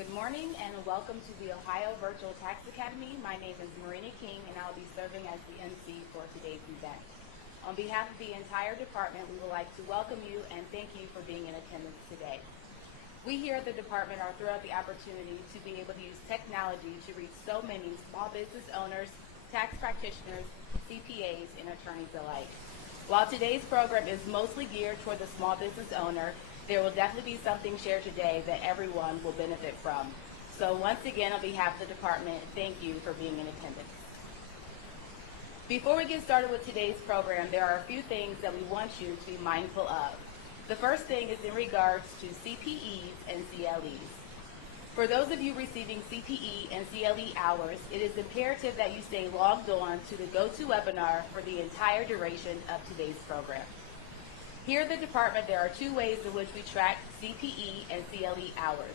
Good morning and welcome to the Ohio Virtual Tax Academy. My name is Marina King and I'll be serving as the MC for today's event. On behalf of the entire department, we would like to welcome you and thank you for being in attendance today. We here at the department are thrilled at the opportunity to be able to use technology to reach so many small business owners, tax practitioners, CPAs, and attorneys alike. While today's program is mostly geared toward the small business owner, there will definitely be something shared today that everyone will benefit from. So once again, on behalf of the department, thank you for being in attendance. Before we get started with today's program, there are a few things that we want you to be mindful of. The first thing is in regards to CPEs and CLEs. For those of you receiving CPE and CLE hours, it is imperative that you stay logged on to the GoToWebinar for the entire duration of today's program. Here at the department, there are two ways in which we track CPE and CLE hours.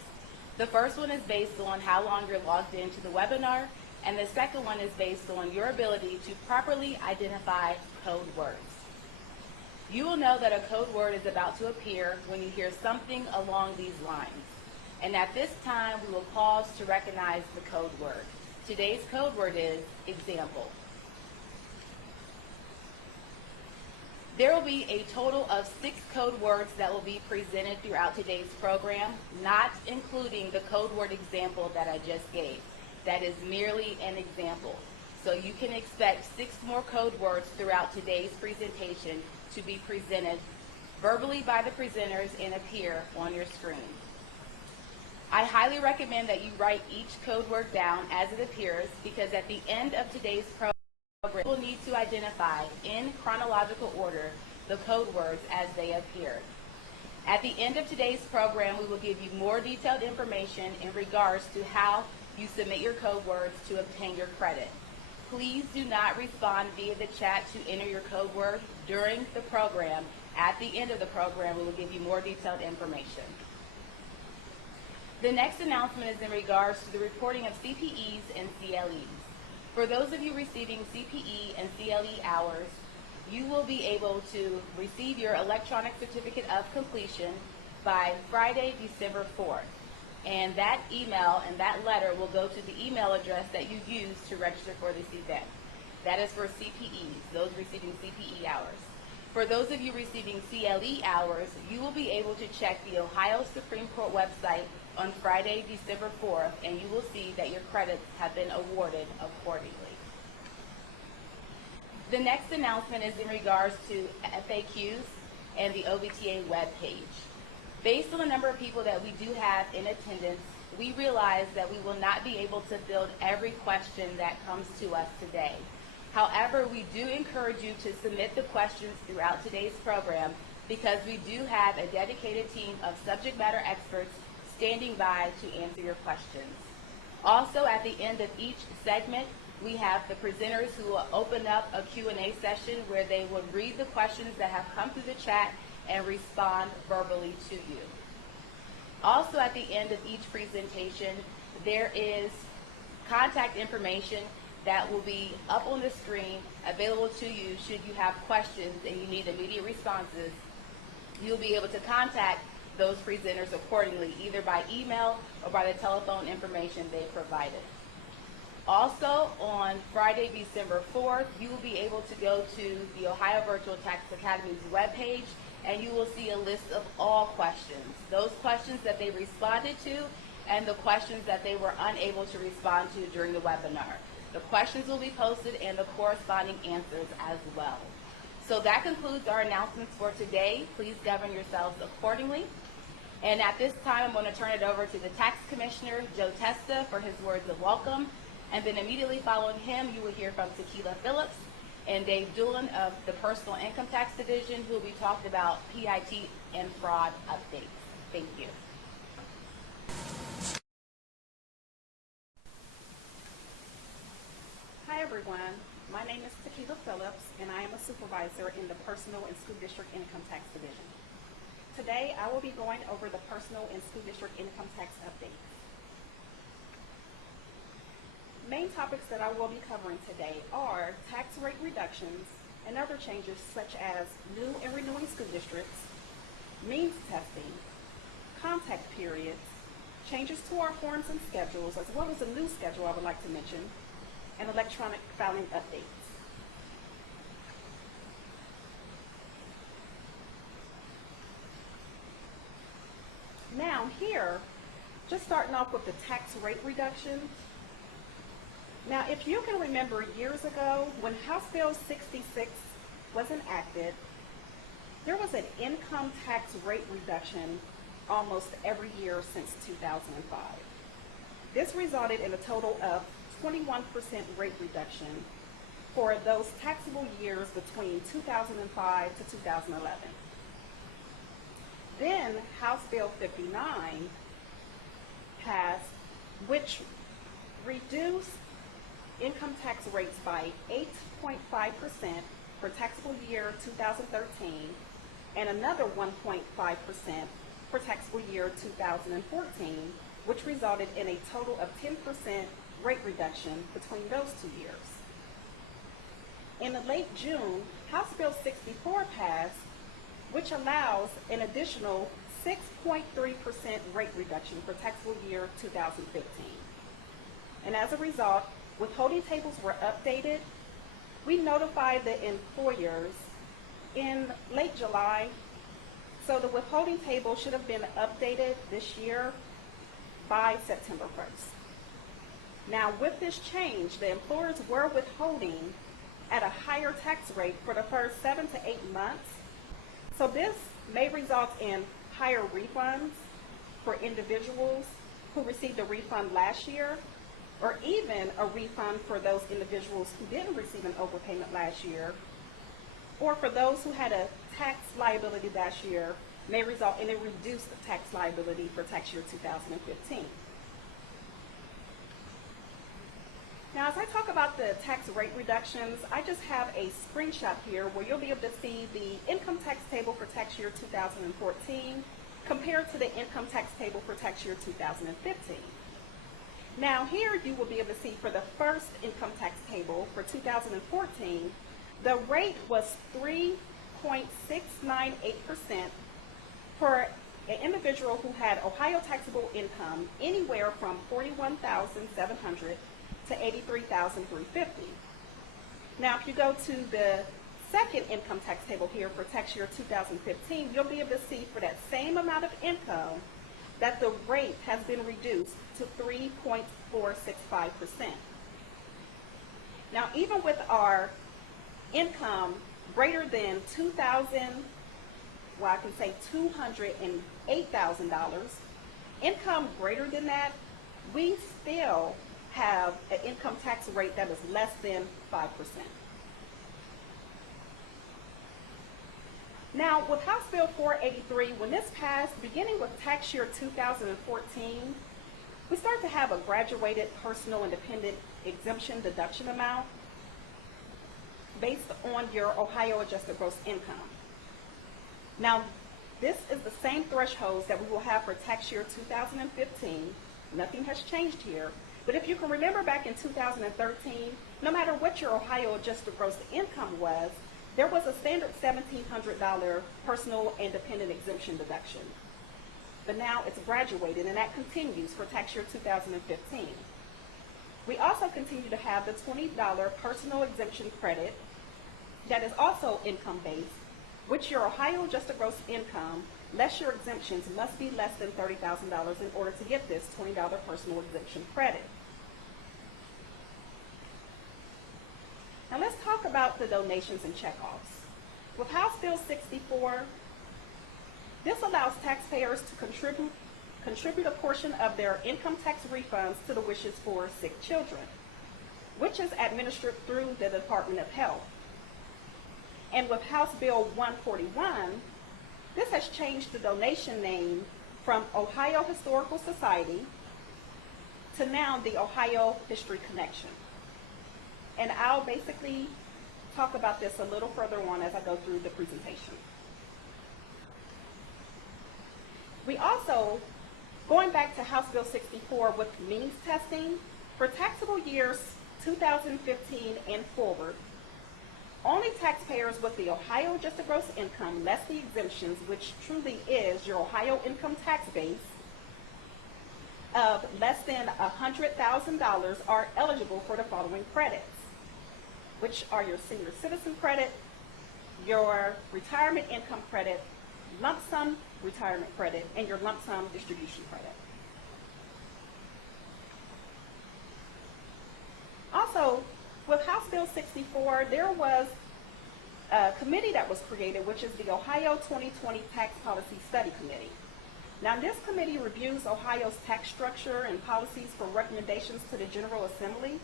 The first one is based on how long you're logged into the webinar, and the second one is based on your ability to properly identify code words. You will know that a code word is about to appear when you hear something along these lines. And at this time, we will pause to recognize the code word. Today's code word is example. There will be a total of 6 code words that will be presented throughout today's program, not including the code word example that I just gave. That is merely an example. So you can expect 6 more code words throughout today's presentation to be presented verbally by the presenters and appear on your screen. I highly recommend that you write each code word down as it appears, because at the end of today's program, we will need to identify in chronological order the code words as they appear. At the end of today's program, we will give you more detailed information in regards to how you submit your code words to obtain your credit. Please do not respond via the chat to enter your code word during the program. At the end of the program, we will give you more detailed information. The next announcement is in regards to the reporting of CPEs and CLEs. For those of you receiving CPE and CLE hours, you will be able to receive your electronic certificate of completion by Friday, December 4th. And that email and that letter will go to the email address that you used to register for this event. That is for CPEs, those receiving CPE hours. For those of you receiving CLE hours, you will be able to check the Ohio Supreme Court website on Friday, December 4th, and you will see that your credits have been awarded accordingly. The next announcement is in regards to FAQs and the OVTA webpage. Based on the number of people that we do have in attendance, we realize that we will not be able to field every question that comes to us today. However, we do encourage you to submit the questions throughout today's program, because we do have a dedicated team of subject matter experts standing by to answer your questions. Also, at the end of each segment, we have the presenters who will open up a Q&A session where they will read the questions that have come through the chat and respond verbally to you. Also, at the end of each presentation, there is contact information that will be up on the screen available to you should you have questions and you need immediate responses. You'll be able to contact those presenters accordingly, either by email or by the telephone information they provided. Also, on Friday, December 4th, you will be able to go to the Ohio Virtual Tax Academy's webpage, and you will see a list of all questions, those questions that they responded to and the questions that they were unable to respond to during the webinar. The questions will be posted and the corresponding answers as well. So that concludes our announcements for today. Please govern yourselves accordingly. And at this time, I'm going to turn it over to the Tax Commissioner, Joe Testa, for his words of welcome. And then immediately following him, you will hear from Tequila Phillips and Dave Doolin of the Personal Income Tax Division, who will be talking about PIT and fraud updates. Thank you. Hi everyone, my name is Tequila Phillips and I am a supervisor in the Personal and School District Income Tax Division. Today I will be going over the Personal and School District Income Tax updates. Main topics that I will be covering today are tax rate reductions and other changes such as new and renewing school districts, means testing, contact periods, changes to our forms and schedules, as well as a new schedule I would like to mention, and electronic filing updates. Now here, just starting off with the tax rate reductions. Now, if you can remember years ago when House Bill 66 was enacted, there was an income tax rate reduction almost every year since 2005. This resulted in a total of 21% rate reduction for those taxable years between 2005 to 2011. Then House Bill 59 passed, which reduced income tax rates by 8.5% for taxable year 2013 and another 1.5% for taxable year 2014, which resulted in a total of 10% rate reduction between those 2 years. In late June, House Bill 64 passed, which allows an additional 6.3% rate reduction for taxable year 2015. And as a result, withholding tables were updated. We notified the employers in late July, so the withholding table should have been updated this year by September 1st. Now, with this change, the employers were withholding at a higher tax rate for the first 7 to 8 months. So this may result in higher refunds for individuals who received a refund last year, or even a refund for those individuals who didn't receive an overpayment last year, or for those who had a tax liability last year, may result in a reduced tax liability for tax year 2015. Now, as I talk about the tax rate reductions, I just have a screenshot here where you'll be able to see the income tax table for tax year 2014 compared to the income tax table for tax year 2015. Now, here you will be able to see for the first income tax table for 2014, the rate was 3.698% for an individual who had Ohio taxable income anywhere from $41,700 to $83,350. Now, if you go to the second income tax table here for tax year 2015, you'll be able to see for that same amount of income that the rate has been reduced to 3.465%. Now, even with our income greater than $208,000, income greater than that, we still have an income tax rate that is less than 5%. Now, with House Bill 483, when this passed, beginning with tax year 2014, we start to have a graduated personal independent exemption deduction amount based on your Ohio adjusted gross income. Now, this is the same thresholds that we will have for tax year 2015. Nothing has changed here. But if you can remember back in 2013, no matter what your Ohio adjusted gross income was, there was a standard $1,700 personal independent exemption deduction. But now it's graduated, and that continues for tax year 2015. We also continue to have the $20 personal exemption credit that is also income-based, which your Ohio adjusted gross income, less your exemptions, must be less than $30,000 in order to get this $20 personal exemption credit. Now let's talk about the donations and checkoffs. With House Bill 64, this allows taxpayers to contribute a portion of their income tax refunds to the Wishes for Sick Children, which is administered through the Department of Health. And with House Bill 141, this has changed the donation name from Ohio Historical Society to now the Ohio History Connection. And I'll basically talk about this a little further on as I go through the presentation. We also, going back to House Bill 64 with means testing, for taxable years 2015 and forward, only taxpayers with the Ohio adjusted gross income less the exemptions, which truly is your Ohio income tax base, of less than $100,000 are eligible for the following credits, which are your senior citizen credit, your retirement income credit, lump sum retirement credit, and your lump sum distribution credit. Also, with House Bill 64, there was a committee that was created, which is the Ohio 2020 Tax Policy Study Committee. Now, this committee reviews Ohio's tax structure and policies for recommendations to the General Assembly.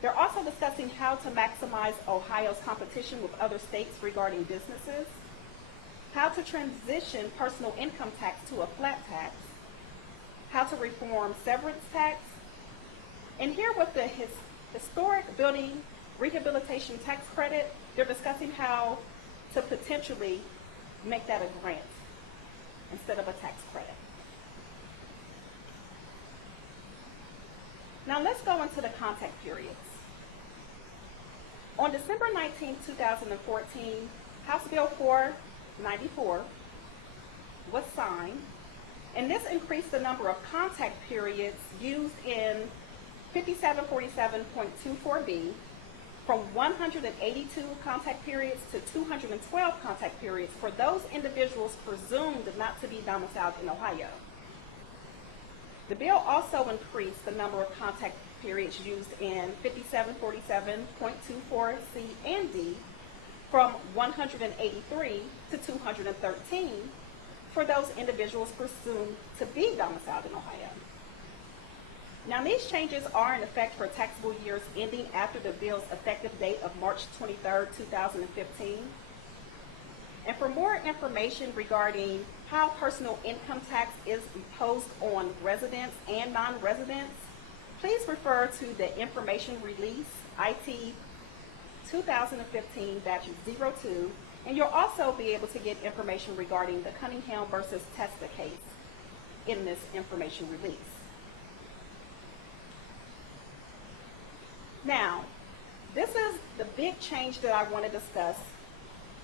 They're also discussing how to maximize Ohio's competition with other states regarding businesses, how to transition personal income tax to a flat tax, how to reform severance tax, and here with the historic building rehabilitation tax credit, they're discussing how to potentially make that a grant instead of a tax credit. Now let's go into the contact periods. On December 19, 2014, House Bill 494 was signed, and this increased the number of contact periods used in 5747.24B from 182 contact periods to 212 contact periods for those individuals presumed not to be domiciled in Ohio. The bill also increased the number of contact periods used in 5747.24C and D from 183 to 213 for those individuals presumed to be domiciled in Ohio. Now, these changes are in effect for taxable years ending after the bill's effective date of March 23, 2015. And for more information regarding how personal income tax is imposed on residents and non-residents, please refer to the information release IT 2015-02, and you'll also be able to get information regarding the Cunningham versus Testa case in this information release. Now, this is the big change that I want to discuss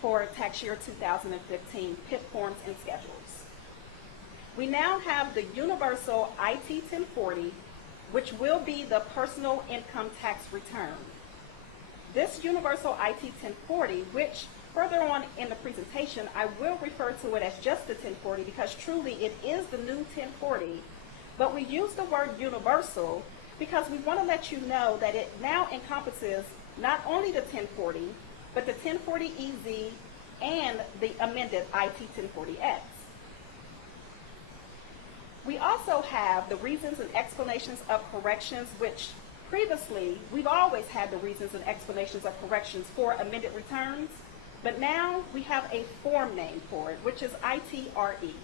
for tax year 2015 PIP forms and schedules. We now have the Universal IT 1040, which will be the personal income tax return. This Universal IT 1040, which further on in the presentation, I will refer to it as just the 1040 because truly it is the new 1040, but we use the word universal because we want to let you know that it now encompasses not only the 1040, but the 1040EZ and the amended IT 1040X. We also have the reasons and explanations of corrections, which previously we've always had the reasons and explanations of corrections for amended returns, but now we have a form name for it, which is ITRE.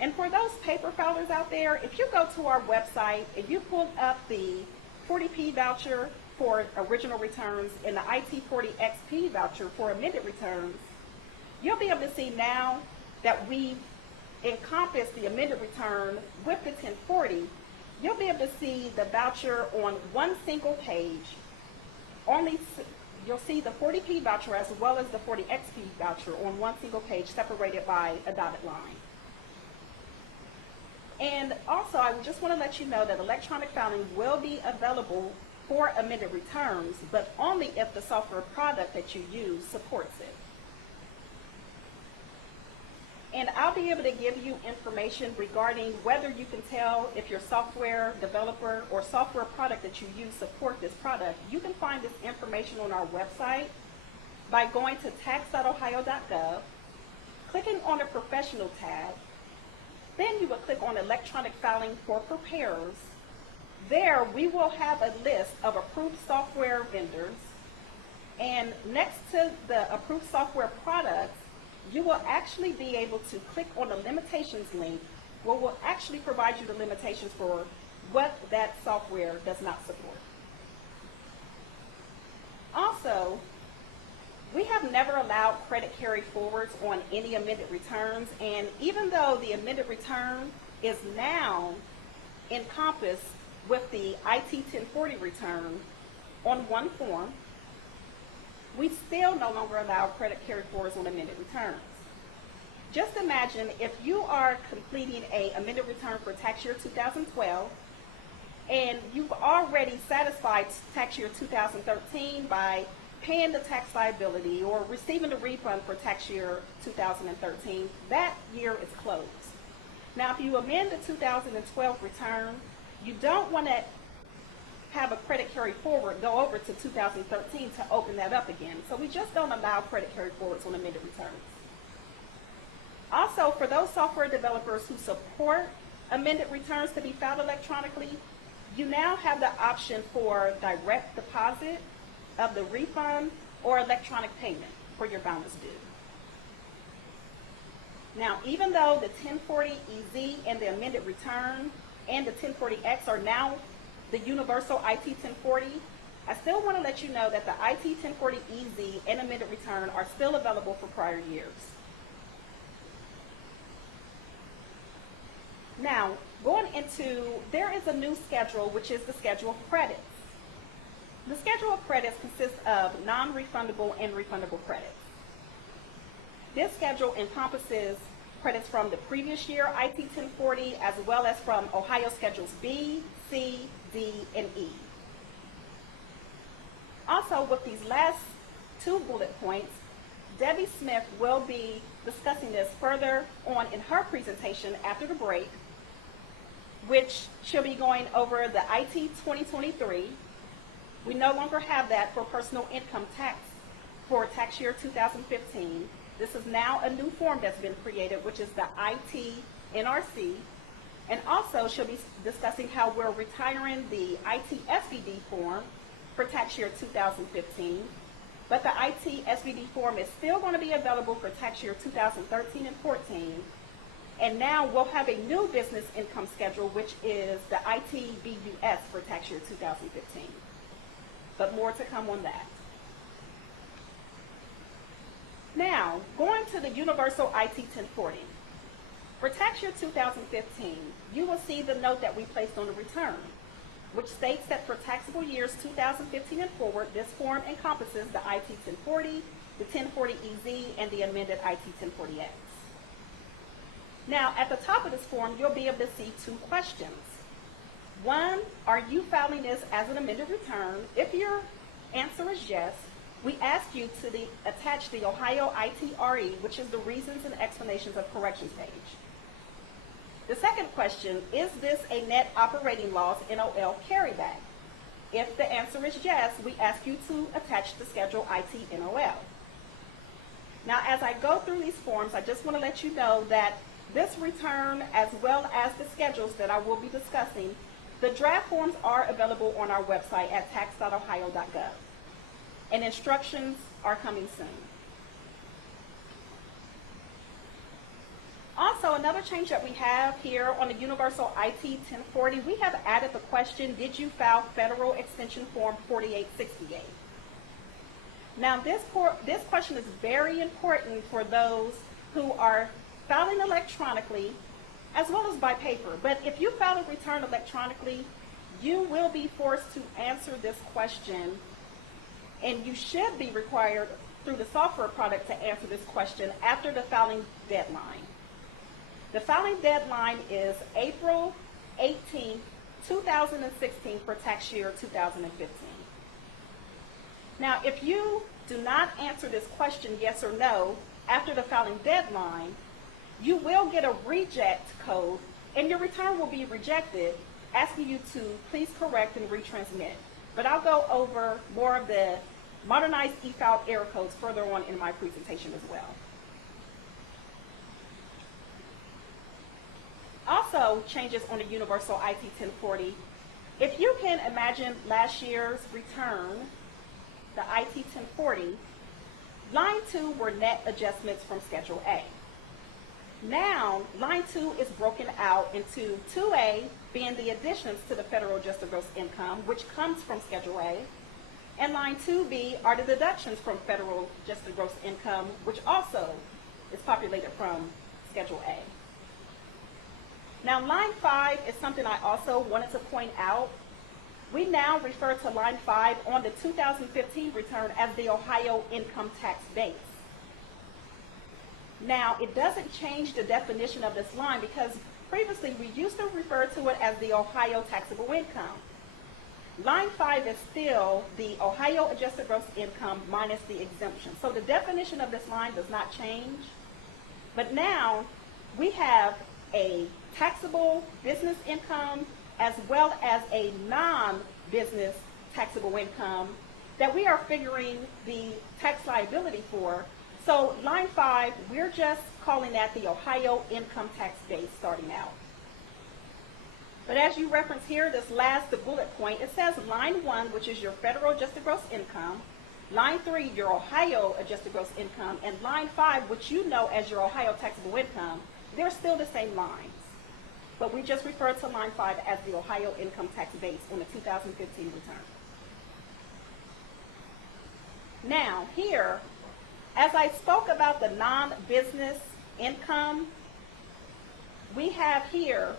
And for those paper filers out there, if you go to our website and you pull up the 40P voucher for original returns and the IT40XP voucher for amended returns, you'll be able to see now that we've encompassed the amended return with the 1040. You'll be able to see the voucher on one single page. You'll see the 40P voucher as well as the 40XP voucher on one single page separated by a dotted line. And also, I just want to let you know that electronic filing will be available for amended returns, but only if the software product that you use supports it. And I'll be able to give you information regarding whether you can tell if your software developer or software product that you use support this product. You can find this information on our website by going to tax.ohio.gov, clicking on the professional tab. Then you will click on electronic filing for preparers. There we will have a list of approved software vendors, and next to the approved software products, you will actually be able to click on the limitations link, where we'll actually provide you the limitations for what that software does not support. Also, we have never allowed credit carry forwards on any amended returns, and even though the amended return is now encompassed with the IT 1040 return on one form, we still no longer allow credit carry forwards on amended returns. Just imagine if you are completing a amended return for tax year 2012 and you've already satisfied tax year 2013 by paying the tax liability or receiving the refund for tax year 2013, that year is closed. Now, if you amend the 2012 return, you don't want to have a credit carry forward go over to 2013 to open that up again. So we just don't allow credit carry forwards on amended returns. Also, for those software developers who support amended returns to be filed electronically, you now have the option for direct deposit of the refund or electronic payment for your bonus due. Now, even though the 1040EZ and the amended return and the 1040X are now the universal IT 1040, I still want to let you know that the IT 1040EZ and amended return are still available for prior years. Now, there is a new schedule, which is the schedule of credits. The schedule of credits consists of non-refundable and refundable credits. This schedule encompasses credits from the previous year IT 1040 as well as from Ohio Schedules B, C, D, and E. Also, with these last two bullet points, Debbie Smith will be discussing this further on in her presentation after the break, which she'll be going over the IT 2023. We no longer have that for personal income tax for tax year 2015. This is now a new form that's been created, which is the IT NRC. And also she'll be discussing how we're retiring the IT SVD form for tax year 2015. But the IT SVD form is still going to be available for tax year 2013 and 14. And now we'll have a new business income schedule, which is the IT BUS for tax year 2015. But more to come on that. Now, going to the Universal IT 1040. For tax year 2015, you will see the note that we placed on the return, which states that for taxable years 2015 and forward, this form encompasses the IT 1040, the 1040EZ, and the amended IT 1040X. Now, at the top of this form, you'll be able to see two questions. One, are you filing this as an amended return? If your answer is yes, we ask you to attach the Ohio ITRE, which is the reasons and explanations of corrections page. The second question, is this a net operating loss NOL carryback? If the answer is yes, we ask you to attach the schedule IT NOL. Now, as I go through these forms, I just want to let you know that this return, as well as the schedules that I will be discussing, the draft forms are available on our website at tax.ohio.gov. And instructions are coming soon. Also, another change that we have here on the Universal IT 1040, we have added the question, did you file Federal Extension Form 4868? Now, this question is very important for those who are filing electronically as well as by paper. But if you file a return electronically, you will be forced to answer this question, and you should be required through the software product to answer this question after the filing deadline. The filing deadline is April 18, 2016 for tax year 2015. Now, if you do not answer this question yes or no after the filing deadline, you will get a reject code and your return will be rejected, asking you to please correct and retransmit. But I'll go over more of the modernized e-file error codes further on in my presentation as well. Also, changes on the Universal IT 1040. If you can imagine last year's return, the IT 1040, line 2 were net adjustments from Schedule A. Now, line 2 is broken out into 2A being the additions to the federal adjusted gross income, which comes from Schedule A, and line 2B are the deductions from federal adjusted gross income, which also is populated from Schedule A. Now, line 5 is something I also wanted to point out. We now refer to line 5 on the 2015 return as the Ohio income tax base. Now, it doesn't change the definition of this line because previously we used to refer to it as the Ohio taxable income. Line 5 is still the Ohio adjusted gross income minus the exemption. So the definition of this line does not change. But now we have a taxable business income as well as a non-business taxable income that we are figuring the tax liability for. So line 5, we're just calling that the Ohio income tax base starting out. But as you reference here, this last bullet point, it says line 1, which is your federal adjusted gross income, line 3, your Ohio adjusted gross income, and line 5, which you know as your Ohio taxable income, they're still the same lines. But we just refer to line 5 as the Ohio income tax base on the 2015 return. Now, here, as I spoke about the non-business income, we have here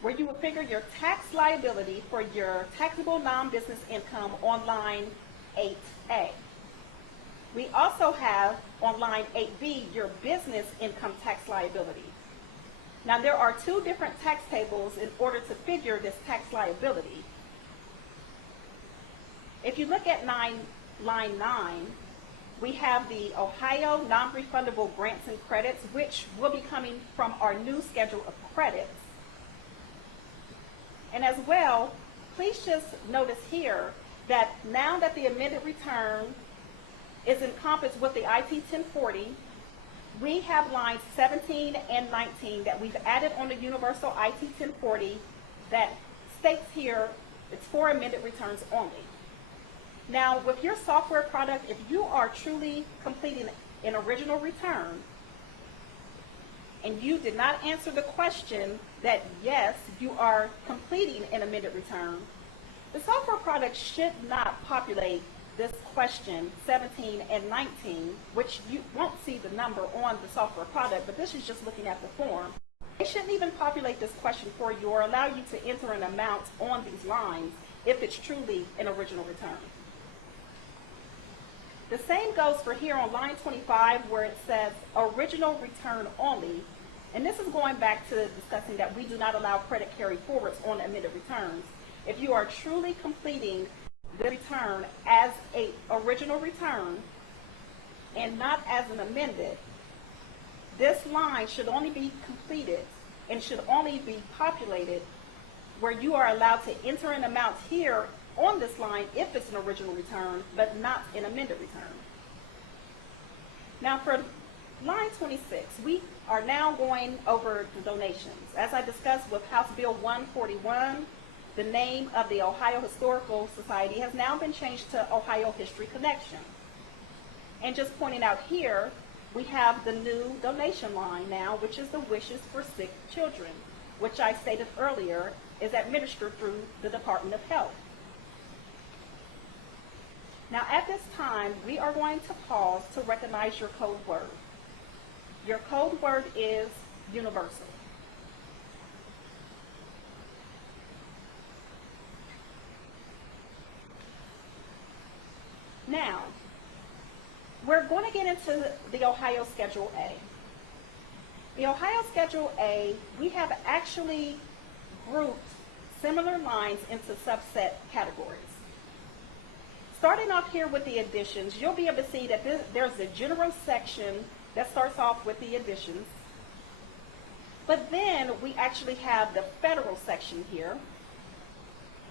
where you would figure your tax liability for your taxable non-business income on line 8A. We also have on line 8B your business income tax liability. Now there are two different tax tables in order to figure this tax liability. If you look at line 9, we have the Ohio non-refundable grants and credits, which will be coming from our new schedule of credits. And as well, please just notice here that now that the amended return is encompassed with the IT 1040, we have lines 17 and 19 that we've added on the universal IT 1040 that states here it's for amended returns only. Now, with your software product, if you are truly completing an original return and you did not answer the question that yes, you are completing an amended return, the software product should not populate this question 17 and 19, which you won't see the number on the software product, but this is just looking at the form. It shouldn't even populate this question for you or allow you to enter an amount on these lines if it's truly an original return. The same goes for here on line 25 where it says original return only. And this is going back to discussing that we do not allow credit carry forwards on amended returns. If you are truly completing the return as an original return and not as an amended, this line should only be completed and should only be populated where you are allowed to enter an amount here on this line if it's an original return, but not an amended return. Now for line 26, we are now going over the donations. As I discussed with House Bill 141, the name of the Ohio Historical Society has now been changed to Ohio History Connection. And just pointing out here, we have the new donation line now, which is the Wishes for Sick Children, which I stated earlier is administered through the Department of Health. Now at this time, we are going to pause to recognize your code word. Your code word is universal. Now, we're going to get into the Ohio Schedule A. The Ohio Schedule A, we have actually grouped similar lines into subset categories. Starting off here with the additions, you'll be able to see that there's a general section that starts off with the additions. But then we actually have the federal section here.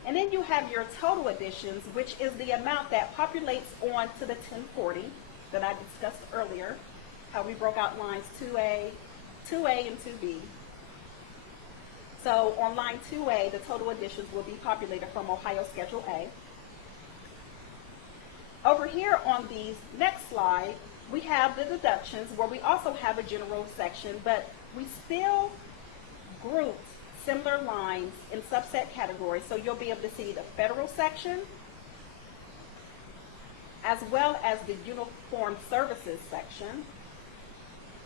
And then you have your total additions, which is the amount that populates onto the 1040 that I discussed earlier, how we broke out lines 2A, and 2B. So on line 2A, the total additions will be populated from Ohio Schedule A. Over here on the next slide, we have the deductions where we also have a general section, but we still grouped similar lines in subset categories. So you'll be able to see the federal section as well as the uniform services section.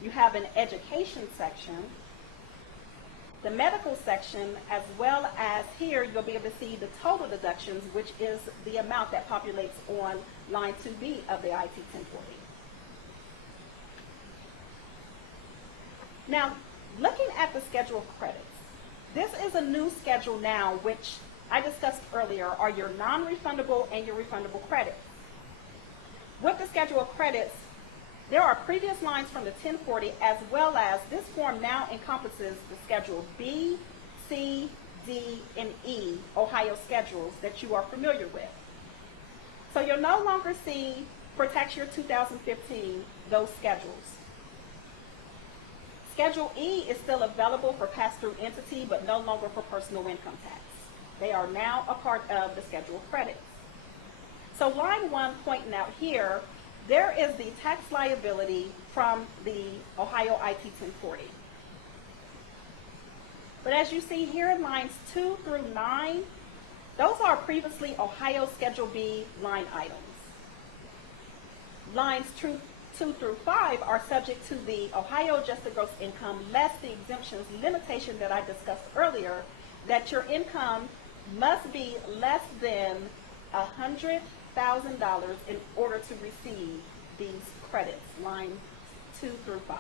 You have an education section, the medical section, as well as here you'll be able to see the total deductions, which is the amount that populates on line 2B of the IT 1040. Now, looking at the schedule of credits, this is a new schedule now, which I discussed earlier, are your non-refundable and your refundable credits. With the schedule of credits, there are previous lines from the 1040, as well as this form now encompasses the schedule B, C, D, and E Ohio schedules that you are familiar with. So you'll no longer see, for tax year 2015, those schedules. Schedule E is still available for pass-through entity, but no longer for personal income tax. They are now a part of the schedule of credits. So line 1 pointing out here, there is the tax liability from the Ohio IT 1040. But as you see here in lines 2 through 9, those are previously Ohio Schedule B line items. Lines 2 through 5 are subject to the Ohio Adjusted Gross Income less the exemptions limitation that I discussed earlier, that your income must be less than $100,000 in order to receive these credits, lines 2 through 5.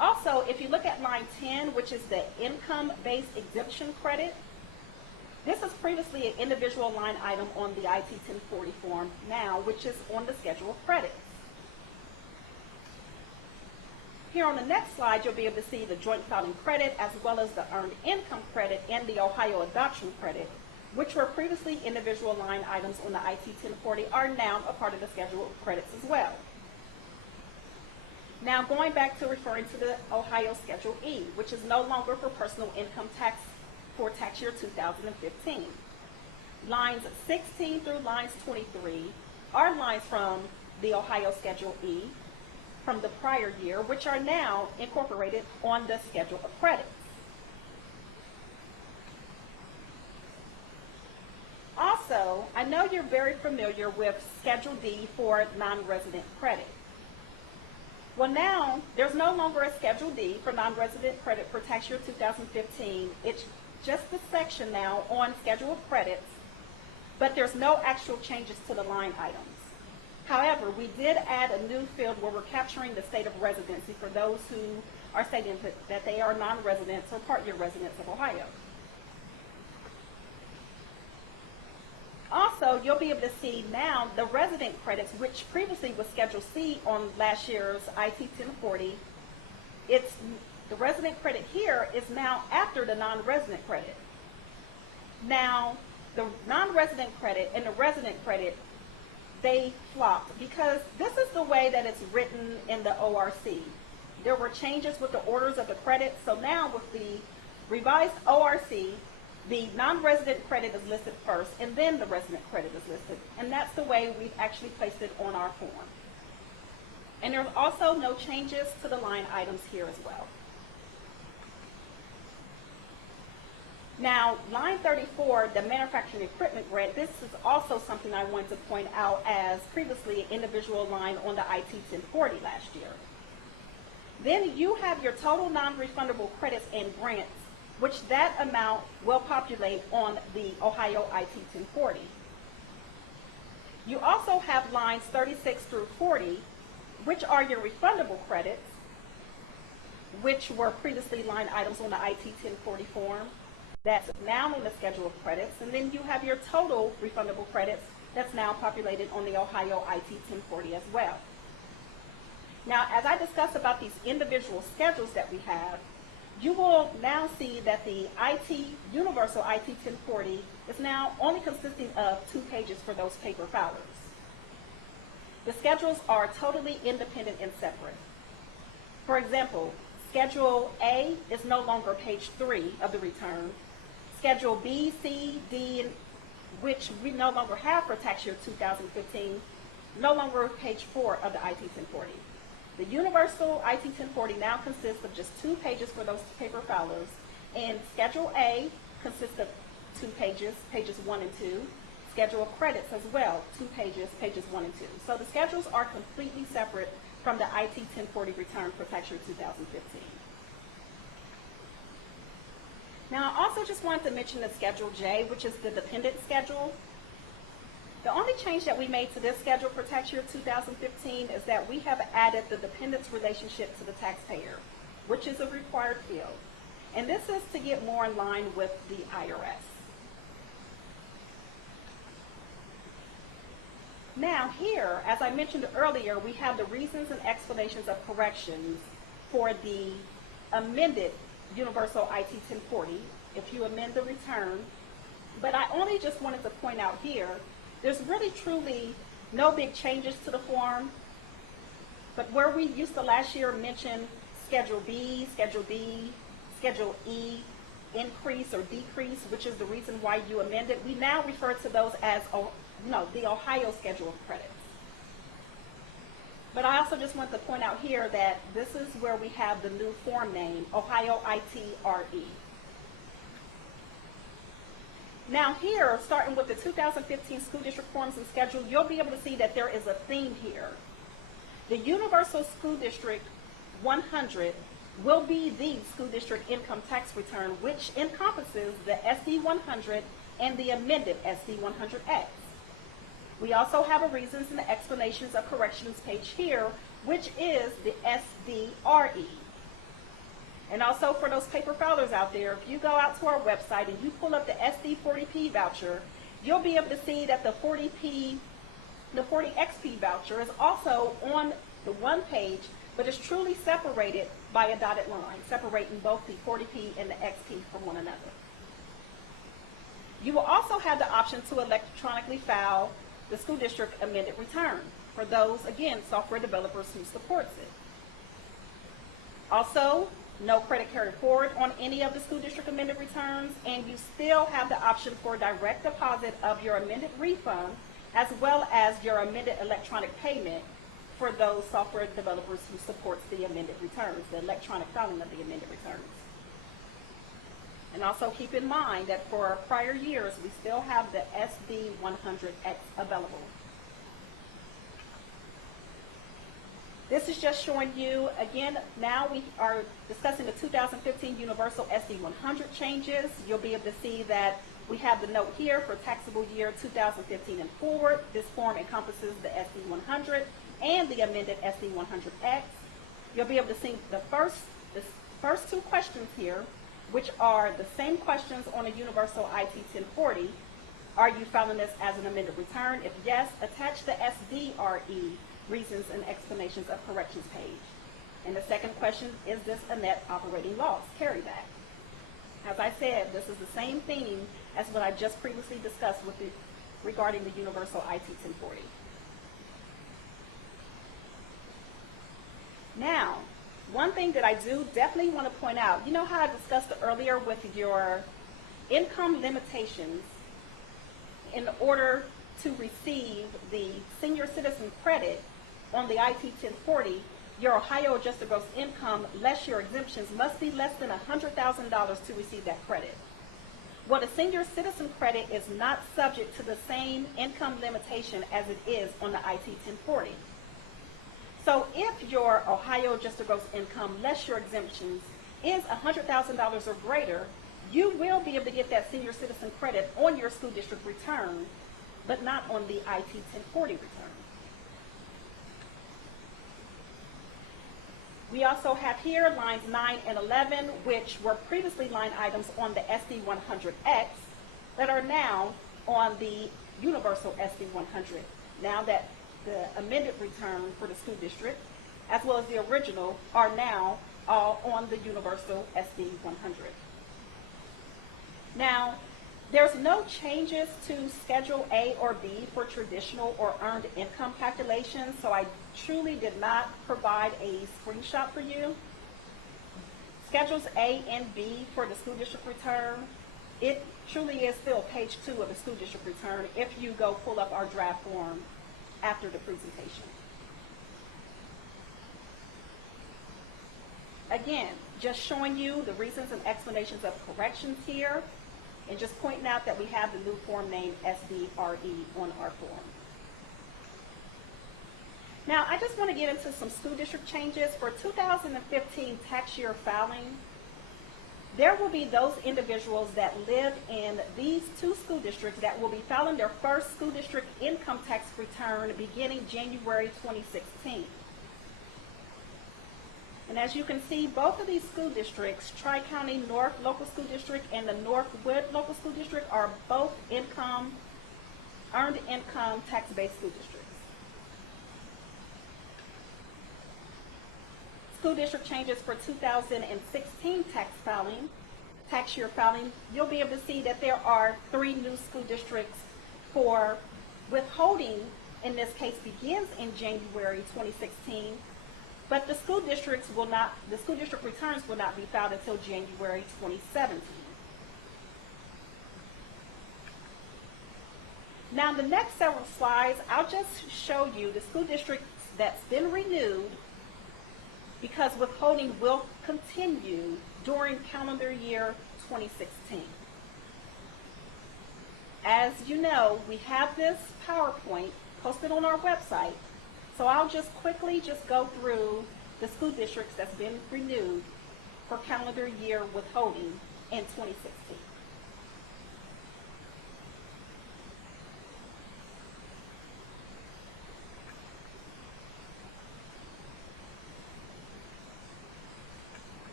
Also, if you look at line 10, which is the income-based exemption credit, this is previously an individual line item on the IT 1040 form now, which is on the schedule of credits. Here on the next slide, you'll be able to see the joint filing credit as well as the earned income credit and the Ohio adoption credit, which were previously individual line items on the IT 1040, are now a part of the schedule of credits as well. Now going back to referring to the Ohio Schedule E, which is no longer for personal income tax for tax year 2015. Lines 16 through lines 23 are lines from the Ohio Schedule E from the prior year, which are now incorporated on the schedule of credits. Also, I know you're very familiar with Schedule D for non-resident credit. Well, now there's no longer a Schedule D for non-resident credit for tax year 2015. It's just the section now on schedule of credits, but there's no actual changes to the line items. However, we did add a new field where we're capturing the state of residency for those who are stating that they are non-residents or part-year residents of Ohio. Also, you'll be able to see now the resident credits, which previously was Schedule C on last year's IT 1040. The resident credit here is now after the non-resident credit. Now, the non-resident credit and the resident credit, they flopped because this is the way that it's written in the ORC. There were changes with the orders of the credit, so now with the revised ORC, the non-resident credit is listed first, and then the resident credit is listed. And that's the way we've actually placed it on our form. And there's also no changes to the line items here as well. Now, line 34, the manufacturing equipment grant, this is also something I wanted to point out as previously an individual line on the IT 1040 last year. Then you have your total non-refundable credits and grants, which that amount will populate on the Ohio IT 1040. You also have lines 36 through 40, which are your refundable credits, which were previously line items on the IT 1040 form. That's now in the schedule of credits. And then you have your total refundable credits that's now populated on the Ohio IT 1040 as well. Now, as I discuss about these individual schedules that we have, you will now see that the Universal IT 1040 is now only consisting of 2 pages for those paper filers. The schedules are totally independent and separate. For example, Schedule A is no longer page 3 of the return. Schedule B, C, D, which we no longer have for tax year 2015, no longer page 4 of the IT 1040. The Universal IT 1040 now consists of just 2 pages for those paper filers, and Schedule A consists of 2 pages, pages 1 and 2. Schedule of credits as well, 2 pages, pages 1 and 2. So the schedules are completely separate from the IT 1040 return for tax year 2015. Now, I also just wanted to mention the Schedule J, which is the dependent schedule. The only change that we made to this schedule for tax year 2015 is that we have added the dependence relationship to the taxpayer, which is a required field. And this is to get more in line with the IRS. Now here, as I mentioned earlier, we have the reasons and explanations of corrections for the amended Universal IT 1040, if you amend the return. But I only just wanted to point out here, there's really truly no big changes to the form. But where we used to last year mention Schedule B, Schedule D, Schedule E, increase or decrease, which is the reason why you amended, we now refer to those as the Ohio Schedule of Credits. But I also just want to point out here that this is where we have the new form name, Ohio ITRE. Now here, starting with the 2015 School District Forms and Schedule, you'll be able to see that there is a theme here. The Universal School District 100 will be the school district income tax return, which encompasses the SD 100 and the amended SD 100X. We also have a reasons and the explanations of corrections page here, which is the SDRE. And also for those paper filers out there, if you go out to our website and you pull up the SD40P voucher, you'll be able to see that the 40XP voucher is also on the one page, but is truly separated by a dotted line, separating both the 40P and the XP from one another. You will also have the option to electronically file the school district amended return for those, again, software developers who supports it. Also, no credit carried forward on any of the school district amended returns, and you still have the option for direct deposit of your amended refund as well as your amended electronic payment for those software developers who supports the amended returns, the electronic filing of the amended returns. And also keep in mind that for prior years, we still have the SD 100X available. This is just showing you, again, now we are discussing the 2015 Universal SD 100 changes. You'll be able to see that we have the note here for taxable year 2015 and forward. This form encompasses the SD 100 and the amended SD 100X. You'll be able to see the first two questions here, which are the same questions on a Universal IT 1040. Are you filing this as an amended return? If yes, attach the SDRE, reasons and explanations of corrections page. And the second question, is this a net operating loss carryback? As I said, this is the same theme as what I just previously discussed regarding the Universal IT 1040. Now, one thing that I do definitely want to point out, you know how I discussed earlier with your income limitations in order to receive the senior citizen credit on the IT 1040, your Ohio adjusted gross income less your exemptions must be less than $100,000 to receive that credit. Well, the senior citizen credit is not subject to the same income limitation as it is on the IT 1040. So if your Ohio adjusted gross income less your exemptions is $100,000 or greater, you will be able to get that senior citizen credit on your school district return, but not on the IT 1040 return. We also have here lines 9 and 11, which were previously line items on the SD 100X that are now on the Universal SD 100. Now that the amended return for the school district, as well as the original, are now all on the Universal SD 100. Now, there's no changes to Schedule A or B for traditional or earned income calculations, so I truly did not provide a screenshot for you. Schedules A and B for the school district return, it truly is still page 2 of the school district return if you go pull up our draft form after the presentation. Again, just showing you the reasons and explanations of corrections here, and just pointing out that we have the new form name SDRE on our form. Now, I just want to get into some school district changes for 2015 tax year filing. there will be those individuals that live in these two school districts that will be filing their first school district income tax return beginning January 2016. And as you can see, both of these school districts, Tri-County North Local School District and the Northwood Local School District, are both earned income tax-based school districts. School district changes for 2016 tax year filing, you'll be able to see that there are 3 new school districts for withholding. In this case, begins in January 2016, but the school district returns will not be filed until January 2017. Now, the next several slides, I'll just show you the school districts that's been renewed, because withholding will continue during calendar year 2016. As you know, we have this PowerPoint posted on our website, so I'll just quickly go through the school districts that's been renewed for calendar year withholding in 2016.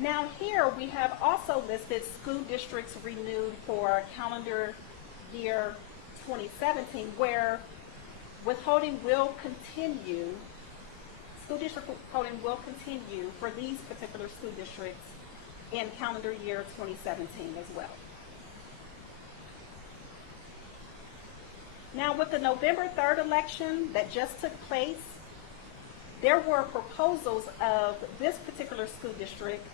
Now here we have also listed school districts renewed for calendar year 2017, where withholding will continue, school district withholding will continue for these particular school districts in calendar year 2017 as well. Now, with the November 3rd election that just took place, there were proposals of this particular school district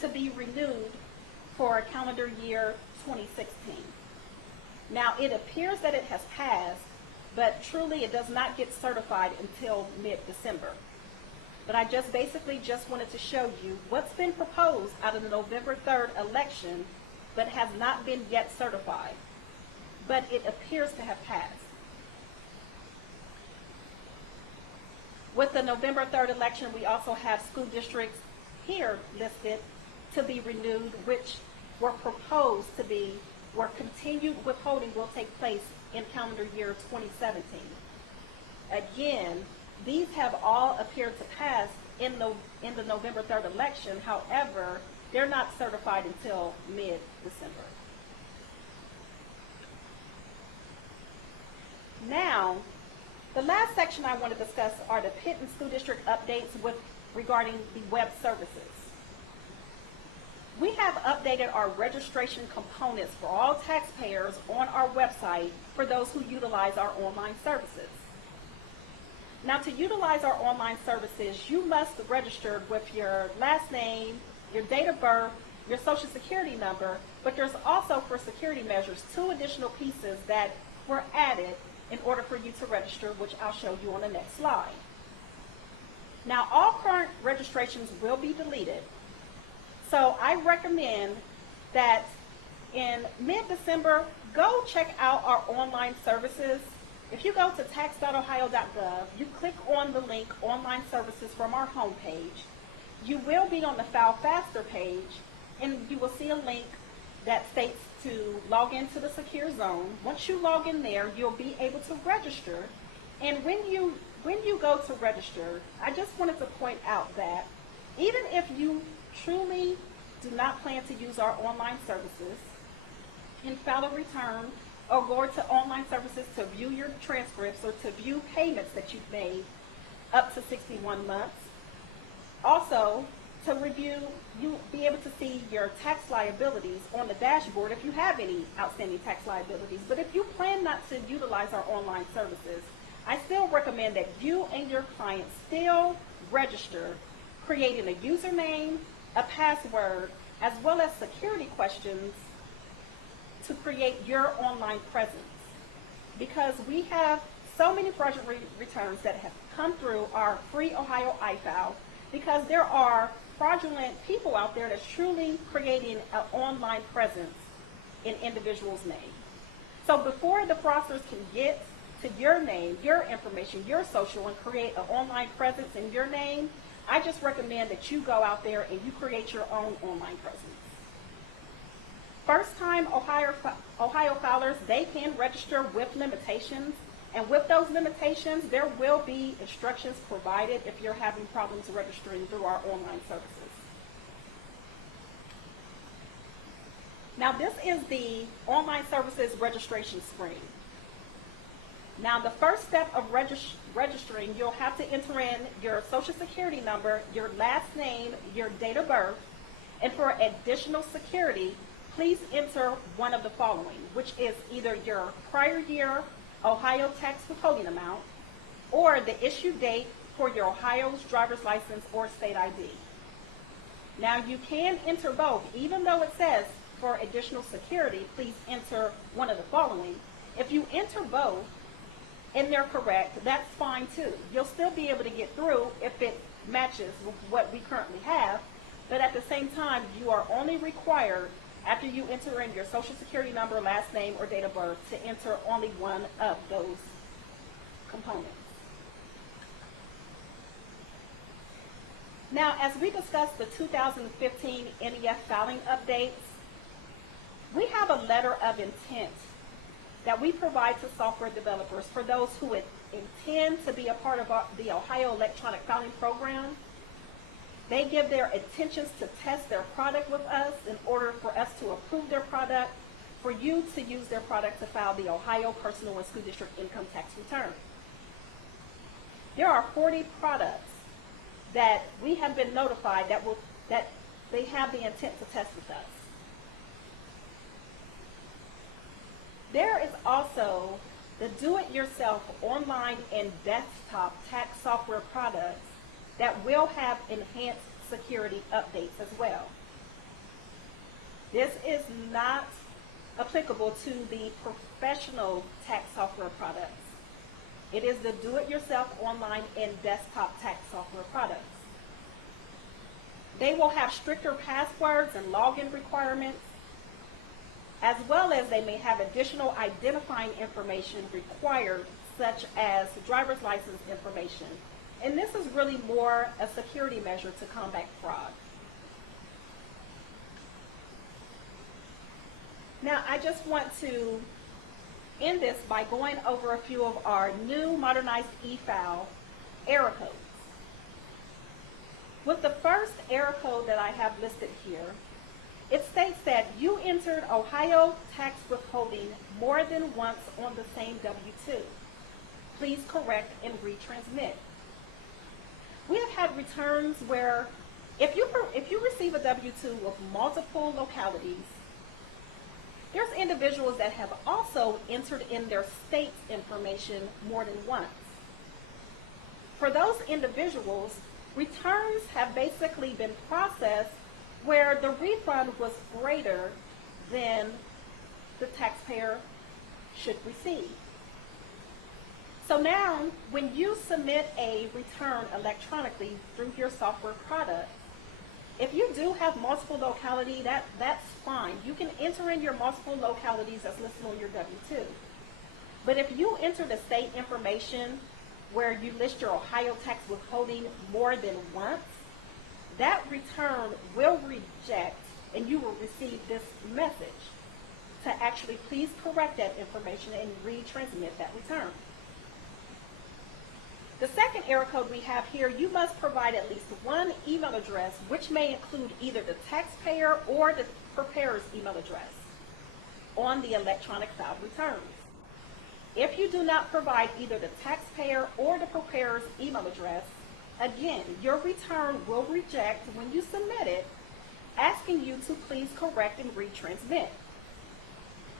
to be renewed for calendar year 2016. Now, it appears that it has passed, but truly it does not get certified until mid-December. But I basically wanted to show you what's been proposed out of the November 3rd election, but has not been yet certified. But it appears to have passed. With the November 3rd election, we also have school districts here listed to be renewed, which were proposed to be, where continued withholding will take place in calendar year 2017. Again, these have all appeared to pass in the November 3rd election. However, they're not certified until mid-December. Now, the last section I want to discuss are the Pitt and School District updates regarding the web services. We have updated our registration components for all taxpayers on our website for those who utilize our online services. Now, to utilize our online services, you must register with your last name, your date of birth, your social security number, but there's also, for security measures, 2 additional pieces that were added in order for you to register, which I'll show you on the next slide. Now, all current registrations will be deleted. So I recommend that in mid-December, go check out our online services. If you go to tax.ohio.gov, you click on the link Online Services from our homepage. You will be on the File Faster page, and you will see a link that states to log into the secure zone. Once you log in there, you'll be able to register. And when you go to register, I just wanted to point out that even if you truly do not plan to use our online services and file a return, or go to online services to view your transcripts or to view payments that you've made up to 61 months, also to review, you'll be able to see your tax liabilities on the dashboard if you have any outstanding tax liabilities. But if you plan not to utilize our online services, I still recommend that you and your client still register, creating a username, a password, as well as security questions to create your online presence. Because we have so many fraudulent returns that have come through our free Ohio iFile, because there are fraudulent people out there that's truly creating an online presence in individuals' name. So before the fraudsters can get to your name, your information, your social, and create an online presence in your name, I just recommend that you go out there and you create your own online presence. First-time Ohio filers, they can register with limitations, and with those limitations, there will be instructions provided if you're having problems registering through our online services. Now, this is the online services registration screen. Now, the first step of registering, you'll have to enter in your social security number, your last name, your date of birth, and for additional security, please enter one of the following, which is either your prior year Ohio tax withholding amount or the issue date for your Ohio's driver's license or state ID. Now, you can enter both, even though it says for additional security, please enter one of the following. If you enter both and they're correct, that's fine too. You'll still be able to get through if it matches with what we currently have, but at the same time, you are only required after you enter in your social security number, last name, or date of birth to enter only one of those components. Now, as we discussed the 2015 NEF filing updates, we have a letter of intent that we provide to software developers for those who intend to be a part of the Ohio Electronic Filing Program. They give their intentions to test their product with us in order for us to approve their product, for you to use their product to file the Ohio Personal and School District Income Tax Return. There are 40 products that we have been notified that they have the intent to test with us. There is also the do-it-yourself online and desktop tax software products that will have enhanced security updates as well. This is not applicable to the professional tax software products. It is the do-it-yourself online and desktop tax software products. They will have stricter passwords and login requirements, as well as they may have additional identifying information required, such as driver's license information. And this is really more a security measure to combat fraud. Now, I just want to end this by going over a few of our new modernized e-file error codes. With the first error code that I have listed here, it states that you entered Ohio tax withholding more than once on the same W-2. Please correct and retransmit. We have had returns where if you receive a W-2 with multiple localities, there's individuals that have also entered in their state's information more than once. For those individuals, returns have basically been processed where the refund was greater than the taxpayer should receive. So now, when you submit a return electronically through your software product, if you do have multiple locality, that's fine. You can enter in your multiple localities as listed on your W-2. But if you enter the state information where you list your Ohio tax withholding more than once, that return will reject and you will receive this message to actually please correct that information and retransmit that return. The second error code we have here, you must provide at least one email address, which may include either the taxpayer or the preparer's email address on the electronic filed returns. If you do not provide either the taxpayer or the preparer's email address, again, your return will reject when you submit it, asking you to please correct and retransmit.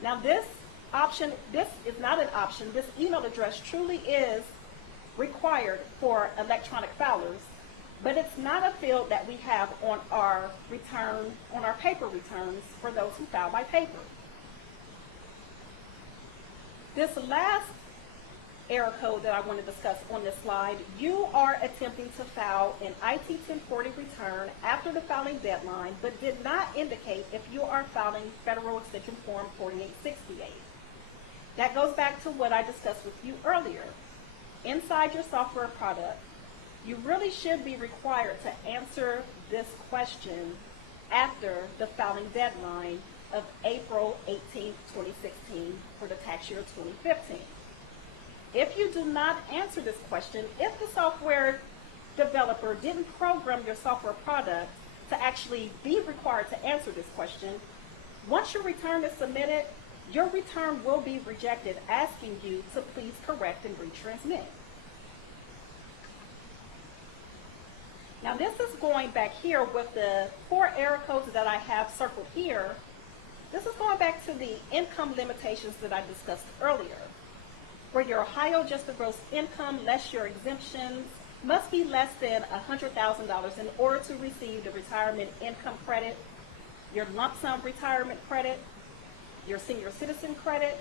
Now this is not an option. This email address truly is required for electronic filers, but it's not a field that we have on our paper returns for those who file by paper. This last error code that I want to discuss on this slide, you are attempting to file an IT 1040 return after the filing deadline, but did not indicate if you are filing Federal Extension Form 4868. That goes back to what I discussed with you earlier. Inside your software product, you really should be required to answer this question after the filing deadline of April 18, 2016 for the tax year 2015. If you do not answer this question, if the software developer didn't program your software product to actually be required to answer this question, once your return is submitted, your return will be rejected, asking you to please correct and retransmit. Now this is going back here with the 4 error codes that I have circled here. This is going back to the income limitations that I discussed earlier, where your Ohio adjusted gross income less your exemptions must be less than $100,000 in order to receive the retirement income credit, your lump sum retirement credit, your senior citizen credit,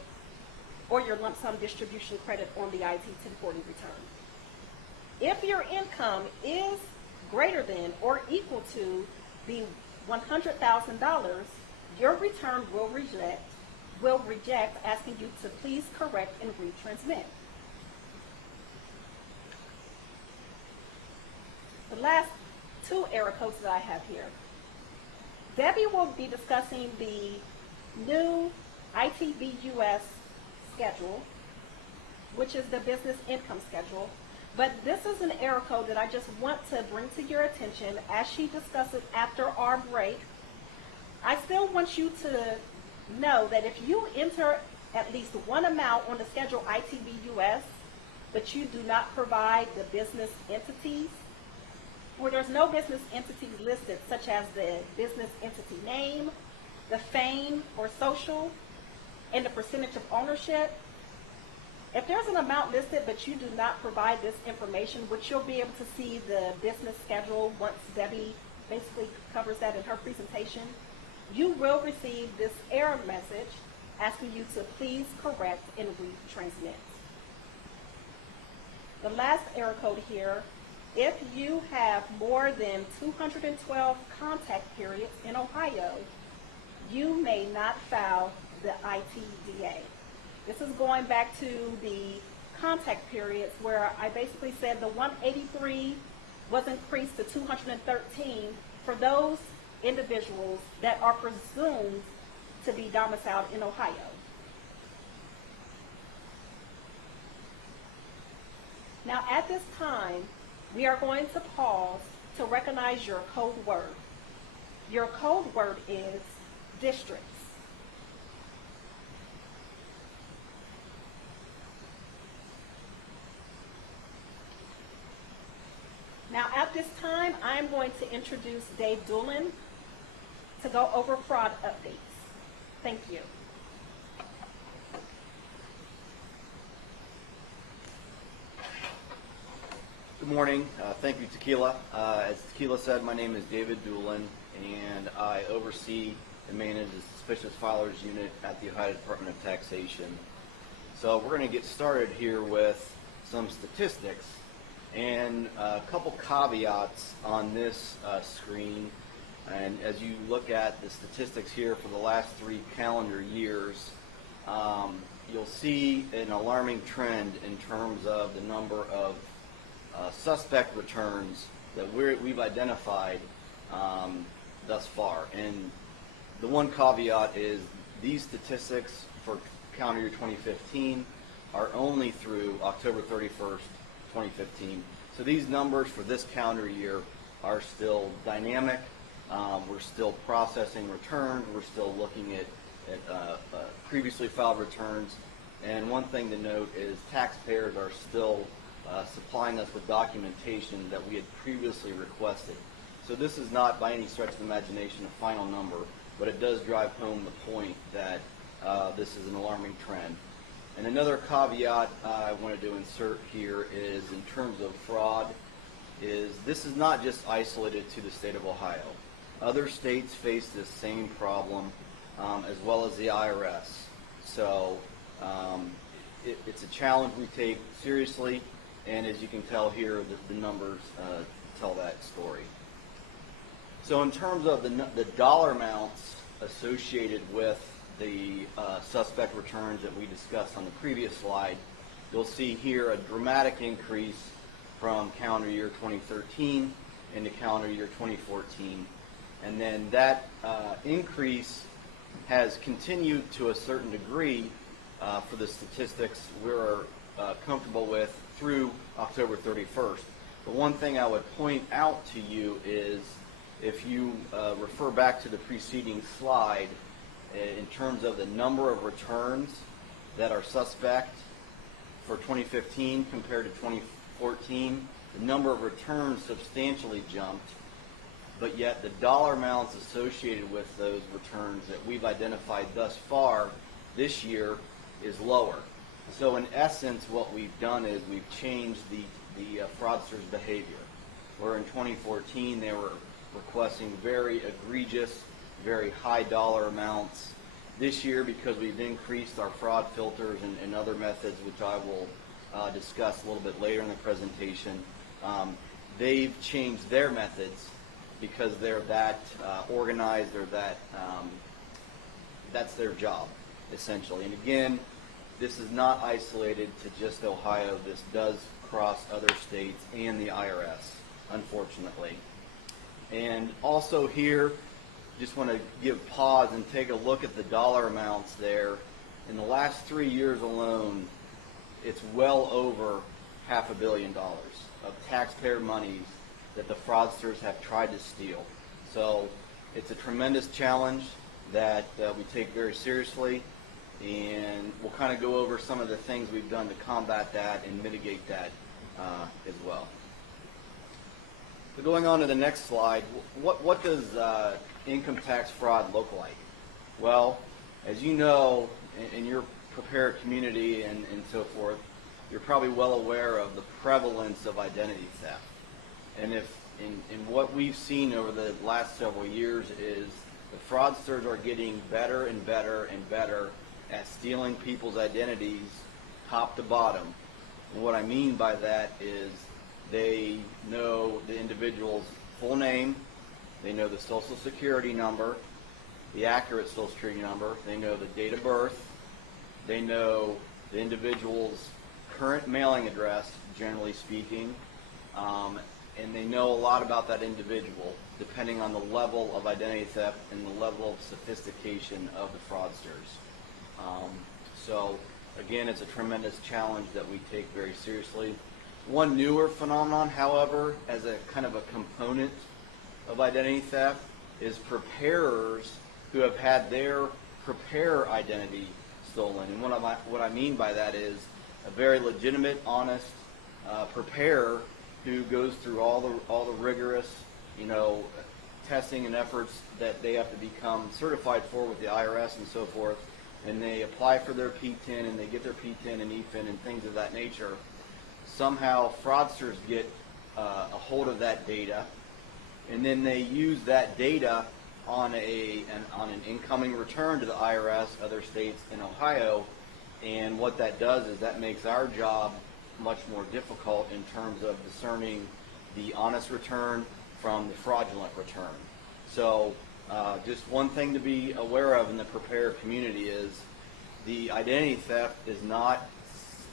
or your lump sum distribution credit on the IT 1040 return. If your income is greater than or equal to the $100,000, your return will reject, asking you to please correct and retransmit. The last 2 error codes that I have here. Debbie will be discussing the new ITBUS schedule, which is the business income schedule. But this is an error code that I just want to bring to your attention as she discusses after our break. I still want you to know that if you enter at least one amount on the schedule ITBUS, but you do not provide the business entities, where there's no business entities listed, such as the business entity name, the fame or social, and the percentage of ownership. If there's an amount listed but you do not provide this information, which you'll be able to see the business schedule once Debbie basically covers that in her presentation, you will receive this error message asking you to please correct and retransmit. The last error code here, if you have more than 212 contact periods in Ohio, you may not file the ITDA. This is going back to the contact periods where I basically said the 183 was increased to 213 for those individuals that are presumed to be domiciled in Ohio. Now at this time, we are going to pause to recognize your code word. Your code word is districts. Now at this time, I'm going to introduce Dave Doolin to go over fraud updates. Thank you. Good morning. Thank you, Tequila. As Tequila said, my name is David Doolin, and I oversee and manage the Suspicious Filers Unit at the Ohio Department of Taxation. So we're going to get started here with some statistics and a couple caveats on this screen. And as you look at the statistics here for the last 3 calendar years, you'll see an alarming trend in terms of the number of suspect returns that we've identified thus far. And the one caveat is these statistics for calendar year 2015 are only through October 31st, 2015. So these numbers for this calendar year are still dynamic. We're still processing returns. We're still looking at previously filed returns. And one thing to note is taxpayers are still supplying us with documentation that we had previously requested. So this is not by any stretch of the imagination a final number, but it does drive home the point that this is an alarming trend. And another caveat I wanted to insert here is in terms of fraud, is this is not just isolated to the state of Ohio. Other states face this same problem as well as the IRS. So it's a challenge we take seriously, and as you can tell here, the numbers tell that story. So in terms of the dollar amounts associated with the suspect returns that we discussed on the previous slide, you'll see here a dramatic increase from calendar year 2013 into calendar year 2014. And then that increase has continued to a certain degree for the statistics we're comfortable with through October 31st. But one thing I would point out to you is if you refer back to the preceding slide, in terms of the number of returns that are suspect for 2015 compared to 2014, the number of returns substantially jumped, but yet the dollar amounts associated with those returns that we've identified thus far this year is lower. So in essence, what we've done is we've changed the fraudsters' behavior. Where in 2014 they were requesting very egregious, very high dollar amounts. This year, because we've increased our fraud filters and other methods, which I will discuss a little bit later in the presentation, they've changed their methods because they're that organized, or that's their job, essentially. And again, this is not isolated to just Ohio. This does cross other states and the IRS, unfortunately. And also here, just want to give pause and take a look at the dollar amounts there. In the last 3 years alone, it's well over $500 million of taxpayer monies that the fraudsters have tried to steal. So it's a tremendous challenge that we take very seriously, and we'll kind of go over some of the things we've done to combat that and mitigate that as well. So going on to the next slide, what does income tax fraud look like? Well, as you know, in your preparer community and so forth, you're probably well aware of the prevalence of identity theft. And if in what we've seen over the last several years is the fraudsters are getting better and better and better at stealing people's identities top to bottom. And what I mean by that is they know the individual's full name, they know the social security number, the accurate social security number, they know the date of birth, they know the individual's current mailing address, generally speaking, and they know a lot about that individual, depending on the level of identity theft and the level of sophistication of the fraudsters. So again, it's a tremendous challenge that we take very seriously. One newer phenomenon, however, as a kind of a component of identity theft, is preparers who have had their preparer identity stolen. And what I mean by that is a very legitimate, honest preparer who goes through all the rigorous, testing and efforts that they have to become certified for with the IRS and so forth, and they apply for their P-10 and they get their P-10 and EFIN and things of that nature. Somehow fraudsters get a hold of that data, and then they use that data on an incoming return to the IRS, other states, and Ohio. And what that does is that makes our job much more difficult in terms of discerning the honest return from the fraudulent return. So just one thing to be aware of in the preparer community is the identity theft is not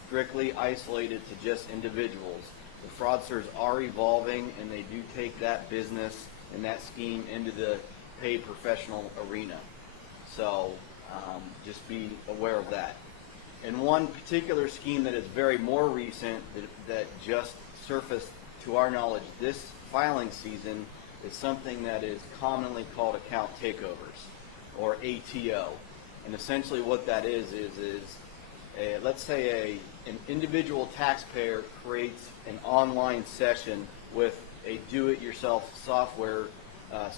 strictly isolated to just individuals. The fraudsters are evolving, and they do take that business and that scheme into the paid professional arena. So just be aware of that. And one particular scheme that is very more recent that just surfaced to our knowledge this filing season is something that is commonly called account takeovers, or ATO. And essentially what that is let's say an individual taxpayer creates an online session with a do-it-yourself software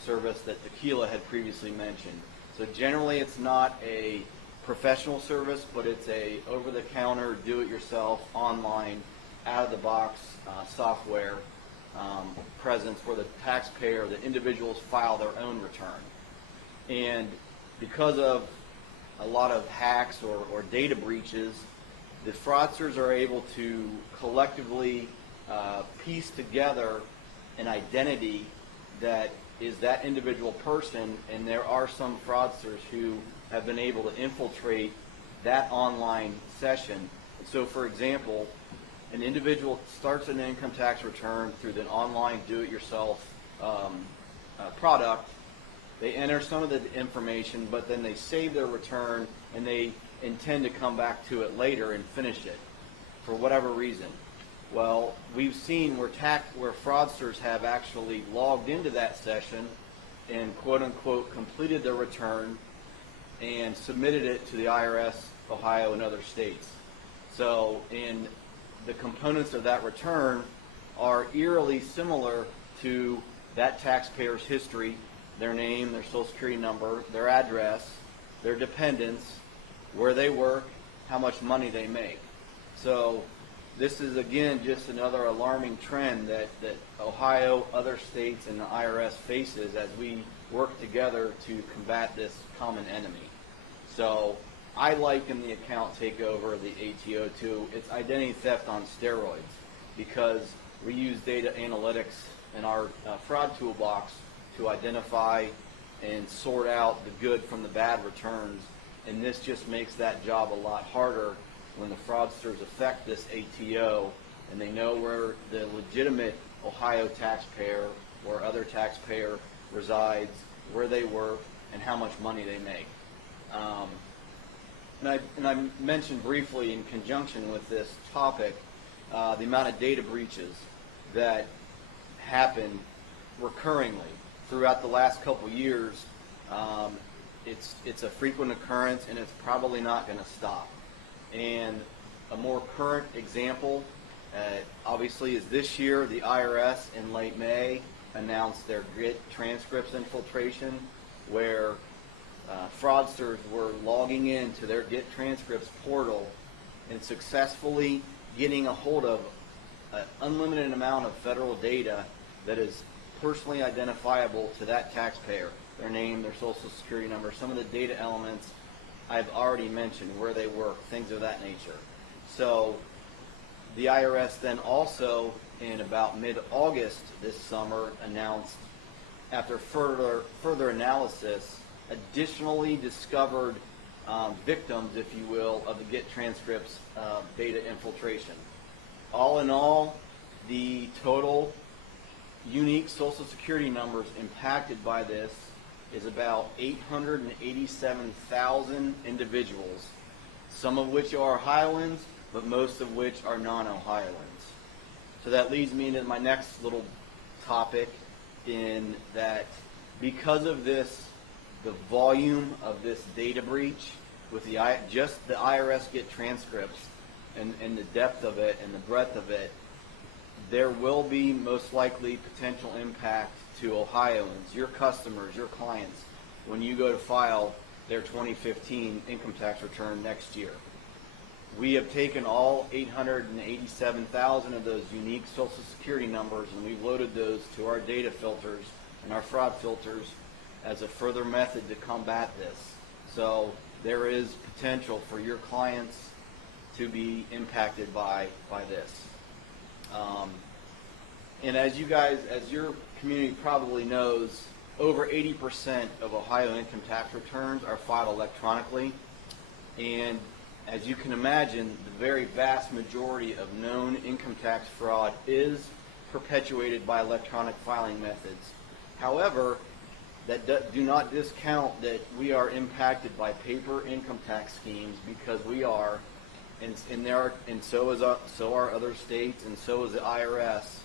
service that Tequila had previously mentioned. So generally it's not a professional service, but it's a over-the-counter, do-it-yourself, online, out-of-the-box software presence where the taxpayer, the individuals file their own return. And because of a lot of hacks or data breaches, the fraudsters are able to collectively piece together an identity that is that individual person, and there are some fraudsters who have been able to infiltrate that online session. So for example, an individual starts an income tax return through the online do-it-yourself product. They enter some of the information, but then they save their return and they intend to come back to it later and finish it for whatever reason. Well, we've seen where fraudsters have actually logged into that session and quote-unquote completed their return and submitted it to the IRS, Ohio, and other states. So, in the components of that return are eerily similar to that taxpayer's history, their name, their social security number, their address, their dependents, where they work, how much money they make. So this is, again, just another alarming trend that Ohio, other states, and the IRS faces as we work together to combat this common enemy. So I liken the account takeover, the ATO, to it's identity theft on steroids, because we use data analytics in our fraud toolbox to identify and sort out the good from the bad returns, and this just makes that job a lot harder when the fraudsters affect this ATO and they know where the legitimate Ohio taxpayer or other taxpayer resides, where they work, and how much money they make. And I mentioned briefly in conjunction with this topic the amount of data breaches that happen recurringly throughout the last couple years. It's a frequent occurrence, and it's probably not going to stop. And a more current example, obviously, is this year the IRS in late May announced their GIT transcripts infiltration, where fraudsters were logging into their GIT transcripts portal and successfully getting a hold of an unlimited amount of federal data that is personally identifiable to that taxpayer, their name, their social security number, some of the data elements I've already mentioned, where they work, things of that nature. So the IRS then also, in about mid-August this summer, announced, after further analysis, additionally discovered victims, if you will, of the GIT transcripts data infiltration. All in all, the total unique social security numbers impacted by this is about 887,000 individuals, some of which are Ohioans, but most of which are non-Ohioans. So that leads me into my next little topic, in that because of this, the volume of this data breach with just the IRS GIT transcripts and the depth of it and the breadth of it, there will be most likely potential impact to Ohioans, your customers, your clients, when you go to file their 2015 income tax return next year. We have taken all 887,000 of those unique social security numbers, and we've loaded those to our data filters and our fraud filters as a further method to combat this. So there is potential for your clients to be impacted by this. And as your community probably knows, over 80% of Ohio income tax returns are filed electronically. And as you can imagine, the very vast majority of known income tax fraud is perpetuated by electronic filing methods. However, that do not discount that we are impacted by paper income tax schemes, because we are, and so are other states, and so is the IRS,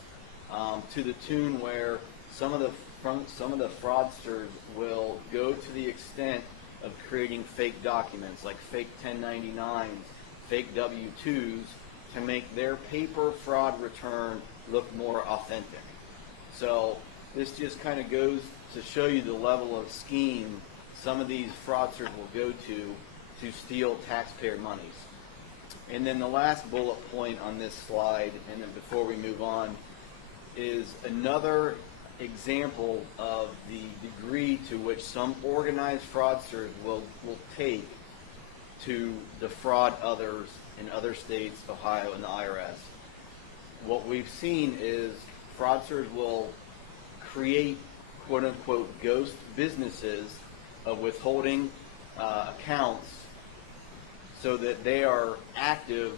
to the tune where some of the fraudsters will go to the extent of creating fake documents, like fake 1099s, fake W-2s, to make their paper fraud return look more authentic. So this just kind of goes to show you the level of scheme some of these fraudsters will go to steal taxpayer monies. And then the last bullet point on this slide, and then before we move on, is another example of the degree to which some organized fraudsters will take to defraud others in other states, Ohio, and the IRS. What we've seen is fraudsters will create quote-unquote ghost businesses of withholding accounts so that they are active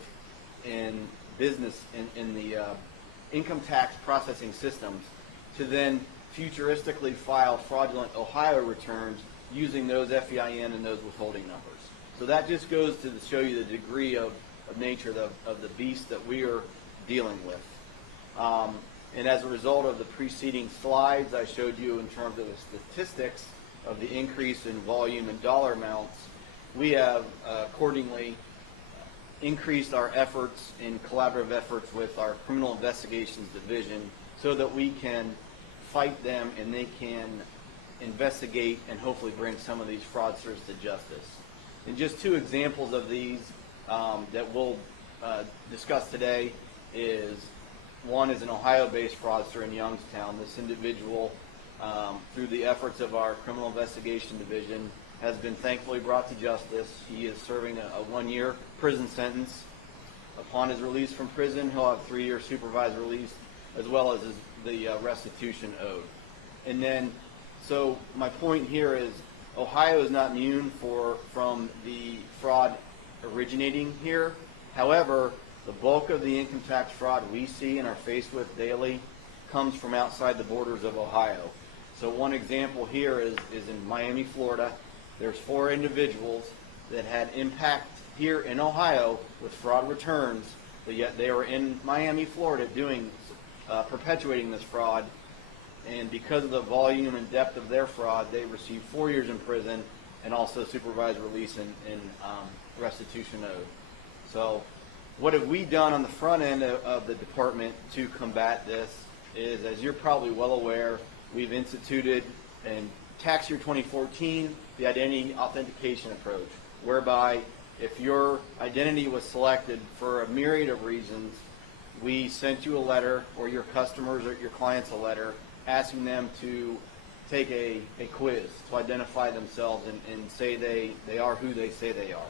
in business in the income tax processing systems to then futuristically file fraudulent Ohio returns using those FEIN and those withholding numbers. So that just goes to show you the degree of nature of the beast that we are dealing with. And as a result of the preceding slides I showed you in terms of the statistics of the increase in volume and dollar amounts, we have accordingly increased our efforts in collaborative efforts with our criminal investigations division so that we can fight them and they can investigate and hopefully bring some of these fraudsters to justice. And just two examples of these that we'll discuss today is one is an Ohio-based fraudster in Youngstown. This individual, through the efforts of our criminal investigation division, has been thankfully brought to justice. He is serving a 1-year prison sentence. Upon his release from prison, he'll have 3-year supervised release as well as the restitution owed. And then, so my point here is Ohio is not immune from the fraud originating here. However, the bulk of the income tax fraud we see and are faced with daily comes from outside the borders of Ohio. So one example here is in Miami, Florida. There's 4 individuals that had impact here in Ohio with fraud returns, but yet they were in Miami, Florida perpetuating this fraud. And because of the volume and depth of their fraud, they received 4 years in prison and also supervised release and restitution owed. So what have we done on the front end of the department to combat this is, as you're probably well aware, we've instituted in tax year 2014 the identity authentication approach, whereby if your identity was selected for a myriad of reasons, we sent you a letter, or your customers or your clients a letter, asking them to take a quiz to identify themselves and say they are who they say they are.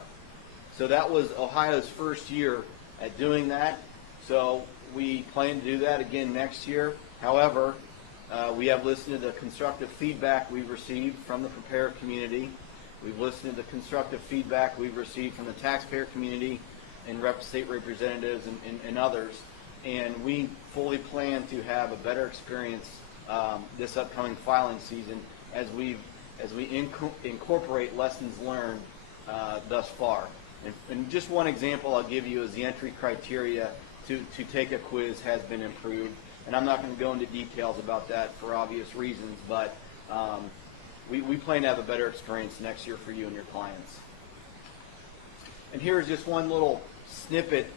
So that was Ohio's first year at doing that. So we plan to do that again next year. However, we have listened to the constructive feedback we've received from the preparer community. We've listened to the constructive feedback we've received from the taxpayer community and state representatives and others. And we fully plan to have a better experience this upcoming filing season as we incorporate lessons learned thus far. And just one example I'll give you is the entry criteria to take a quiz has been improved. And I'm not going to go into details about that for obvious reasons, but we plan to have a better experience next year for you and your clients. And here's just one little snippet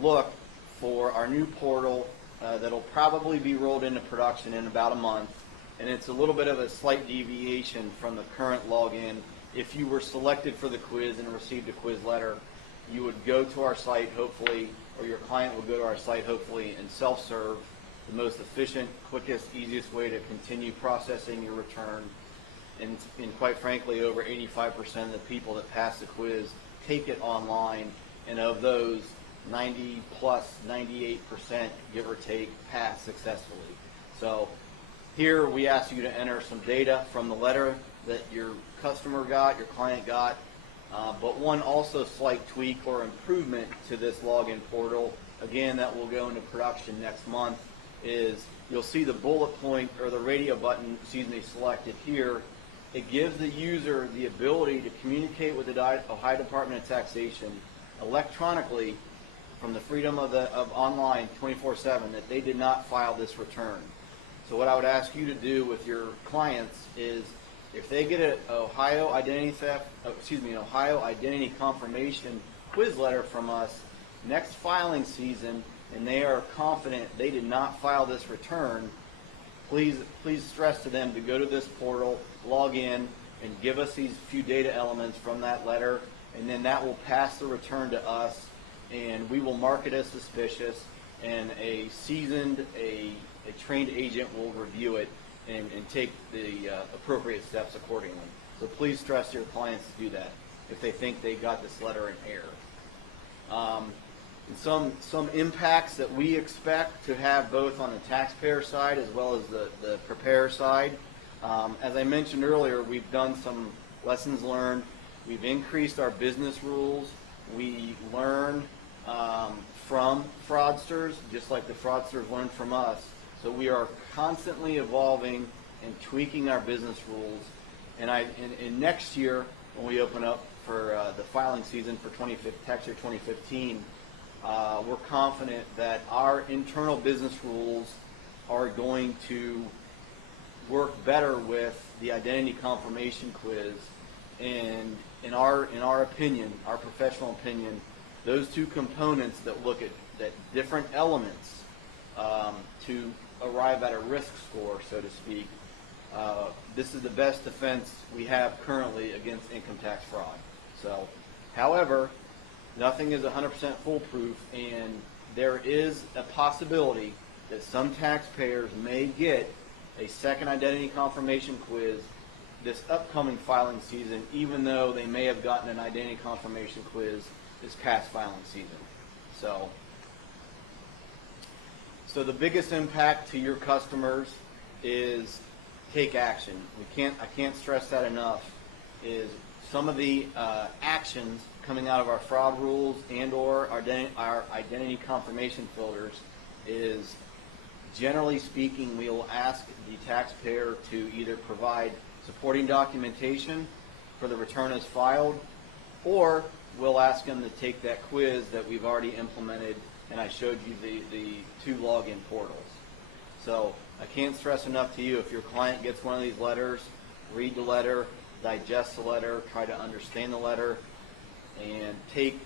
look for our new portal that'll probably be rolled into production in about a month. And it's a little bit of a slight deviation from the current login. If you were selected for the quiz and received a quiz letter, you would go to our site, hopefully, or your client would go to our site, hopefully, and self-serve, the most efficient, quickest, easiest way to continue processing your return. And quite frankly, over 85% of the people that pass the quiz take it online, and of those, 90 plus 98%, give or take, pass successfully. So here we ask you to enter some data from the letter that your customer got, your client got, but one also slight tweak or improvement to this login portal, again, that will go into production next month, is you'll see the bullet point or the radio button, selected here. It gives the user the ability to communicate with the Ohio Department of Taxation electronically from the freedom of online 24/7 that they did not file this return. So what I would ask you to do with your clients is, if they get an Ohio identity Ohio identity confirmation quiz letter from us next filing season, and they are confident they did not file this return, please stress to them to go to this portal, log in, and give us these few data elements from that letter, and then that will pass the return to us, and we will mark it as suspicious, and a seasoned, a trained agent will review it and take the appropriate steps accordingly. So please stress to your clients to do that if they think they got this letter in error. And some impacts that we expect to have both on the taxpayer side as well as the preparer side. As I mentioned earlier, we've done some lessons learned We've increased our business rules. We learn from fraudsters, just like the fraudsters learned from us. So we are constantly evolving and tweaking our business rules. And next year, when we open up for the filing season for tax year 2015, we're confident that our internal business rules are going to work better with the identity confirmation quiz. And in our opinion, our professional opinion, those two components that look at different elements to arrive at a risk score, so to speak, this is the best defense we have currently against income tax fraud. So, however, nothing is 100% foolproof, and there is a possibility that some taxpayers may get a second identity confirmation quiz this upcoming filing season, even though they may have gotten an identity confirmation quiz this past filing season. So the biggest impact to your customers is take action. I can't stress that enough. Is some of the actions coming out of our fraud rules and/or our identity confirmation filters is, generally speaking, we will ask the taxpayer to either provide supporting documentation for the return as filed, or we'll ask them to take that quiz that we've already implemented, and I showed you the two login portals. So I can't stress enough to you, if your client gets one of these letters, read the letter, digest the letter, try to understand the letter, and take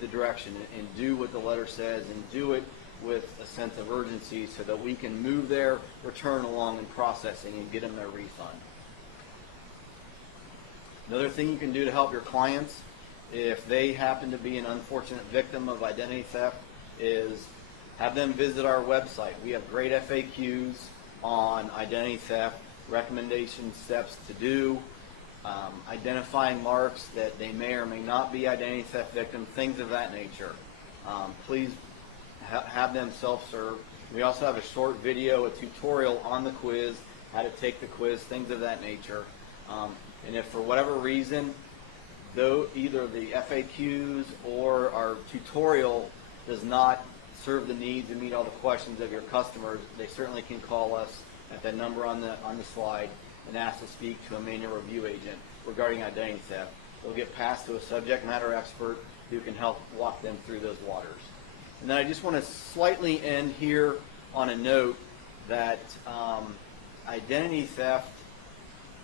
the direction and do what the letter says, and do it with a sense of urgency so that we can move their return along in processing and get them their refund. Another thing you can do to help your clients, if they happen to be an unfortunate victim of identity theft, is have them visit our website. We have great FAQs on identity theft, recommendation steps to do, identifying marks that they may or may not be identity theft victims, things of that nature. Please have them self-serve. We also have a short video, a tutorial on the quiz, how to take the quiz, things of that nature. And if for whatever reason, though either the FAQs or our tutorial does not serve the needs and meet all the questions of your customers, they certainly can call us at that number on the slide and ask to speak to a manual review agent regarding identity theft. They'll get passed to a subject matter expert who can help walk them through those waters. And then I just want to slightly end here on a note that identity theft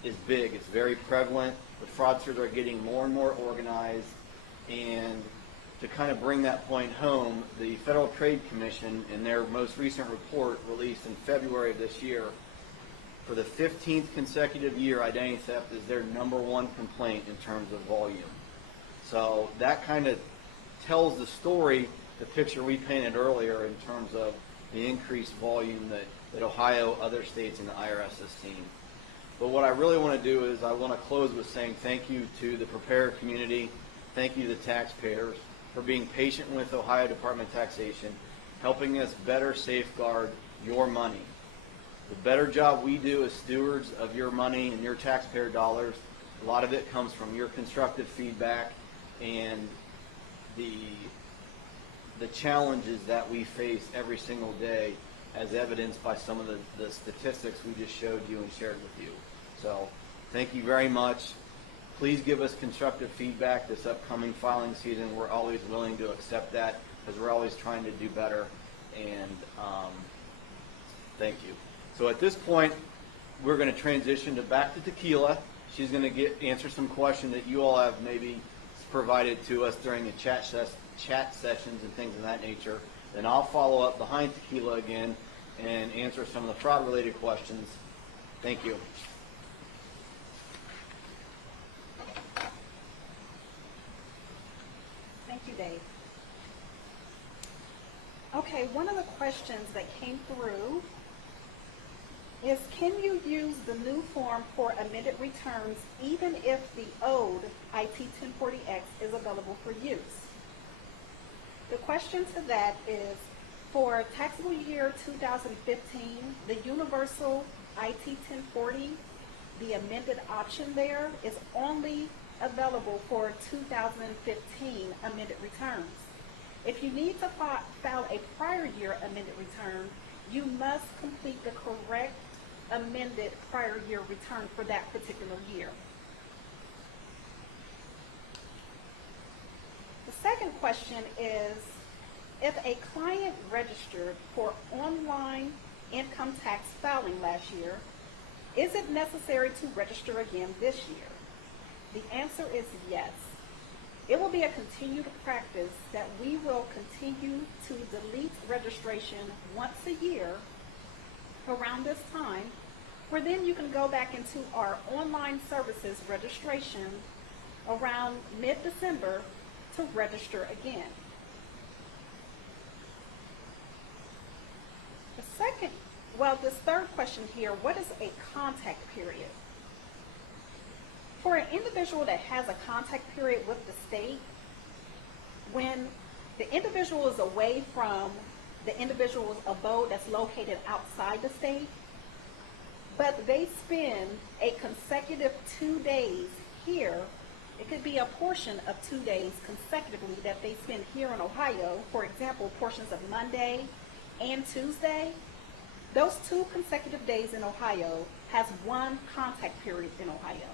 is big. It's very prevalent. The fraudsters are getting more and more organized. And to kind of bring that point home, the Federal Trade Commission, in their most recent report released in February of this year, for the 15th consecutive year, identity theft is their #1 complaint in terms of volume. So that kind of tells the story, the picture we painted earlier in terms of the increased volume that Ohio, other states, and the IRS has seen. But what I really want to do is I want to close with saying thank you to the preparer community, thank you to the taxpayers for being patient with Ohio Department of Taxation, helping us better safeguard your money. The better job we do as stewards of your money and your taxpayer dollars, a lot of it comes from your constructive feedback and the challenges that we face every single day, as evidenced by some of the statistics we just showed you and shared with you. So thank you very much. Please give us constructive feedback this upcoming filing season. We're always willing to accept that because we're always trying to do better. And thank you. So at this point, we're going to transition back to Tequila. She's going to answer some questions that you all have maybe provided to us during the chat sessions and things of that nature. Then I'll follow up behind Tequila again and answer some of the fraud-related questions. Thank you. Thank you, Dave. Okay, one of the questions that came through is, can you use the new form for amended returns even if the old IT 1040X is available for use? The question to that is, for taxable year 2015, the universal IT 1040, the amended option there is only available for 2015 amended returns. If you need to file a prior year amended return, you must complete the correct amended prior year return for that particular year. The second question is, if a client registered for online income tax filing last year, is it necessary to register again this year? The answer is yes. It will be a continued practice that we will continue to delete registration once a year around this time, where then you can go back into our online services registration around mid-December to register again. This third question here, what is a contact period? For an individual that has a contact period with the state, when the individual is away from the individual's abode that's located outside the state, but they spend a consecutive 2 days here, it could be a portion of 2 days consecutively that they spend here in Ohio, for example, portions of Monday and Tuesday. Those 2 consecutive days in Ohio has 1 contact period in Ohio.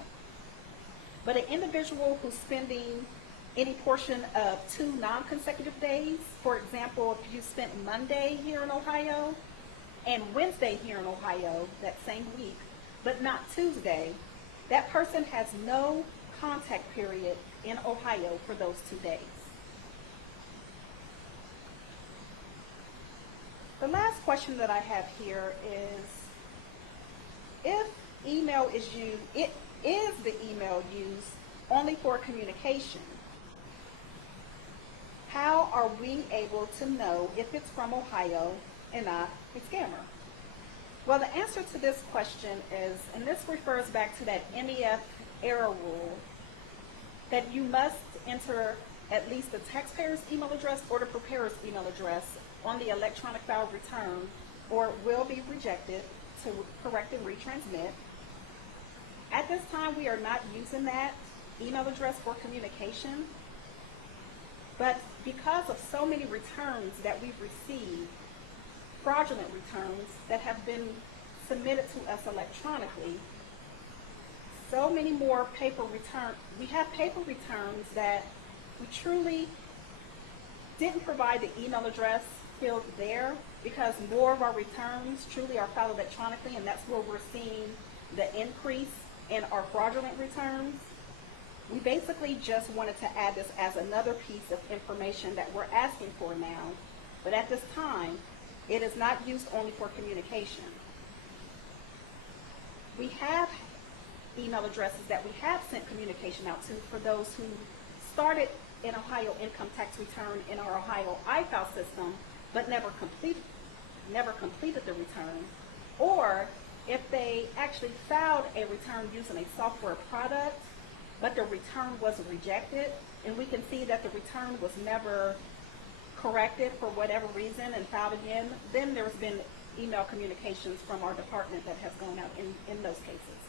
But an individual who's spending any portion of 2 non-consecutive days, for example, if you spent Monday here in Ohio and Wednesday here in Ohio that same week, but not Tuesday, that person has no contact period in Ohio for those 2 days. The last question that I have here is, if email is used, is the email used only for communication? How are we able to know if it's from Ohio and not a scammer? Well, the answer to this question is, and this refers back to that MEF error rule, that you must enter at least the taxpayer's email address or the preparer's email address on the electronic file return, or it will be rejected to correct and retransmit. At this time, we are not using that email address for communication, but because of so many returns that we've received, fraudulent returns that have been submitted to us electronically, so many more paper returns. We have paper returns that we truly didn't provide the email address field there, because more of our returns truly are filed electronically, and that's where we're seeing the increase in our fraudulent returns. We basically just wanted to add this as another piece of information that we're asking for now, but at this time, it is not used only for communication. We have email addresses that we have sent communication out to for those who started an Ohio income tax return in our Ohio iFile system, but never completed the return, or if they actually filed a return using a software product, but the return was rejected, and we can see that the return was never corrected for whatever reason and filed again, then there's been email communications from our department that has gone out in those cases.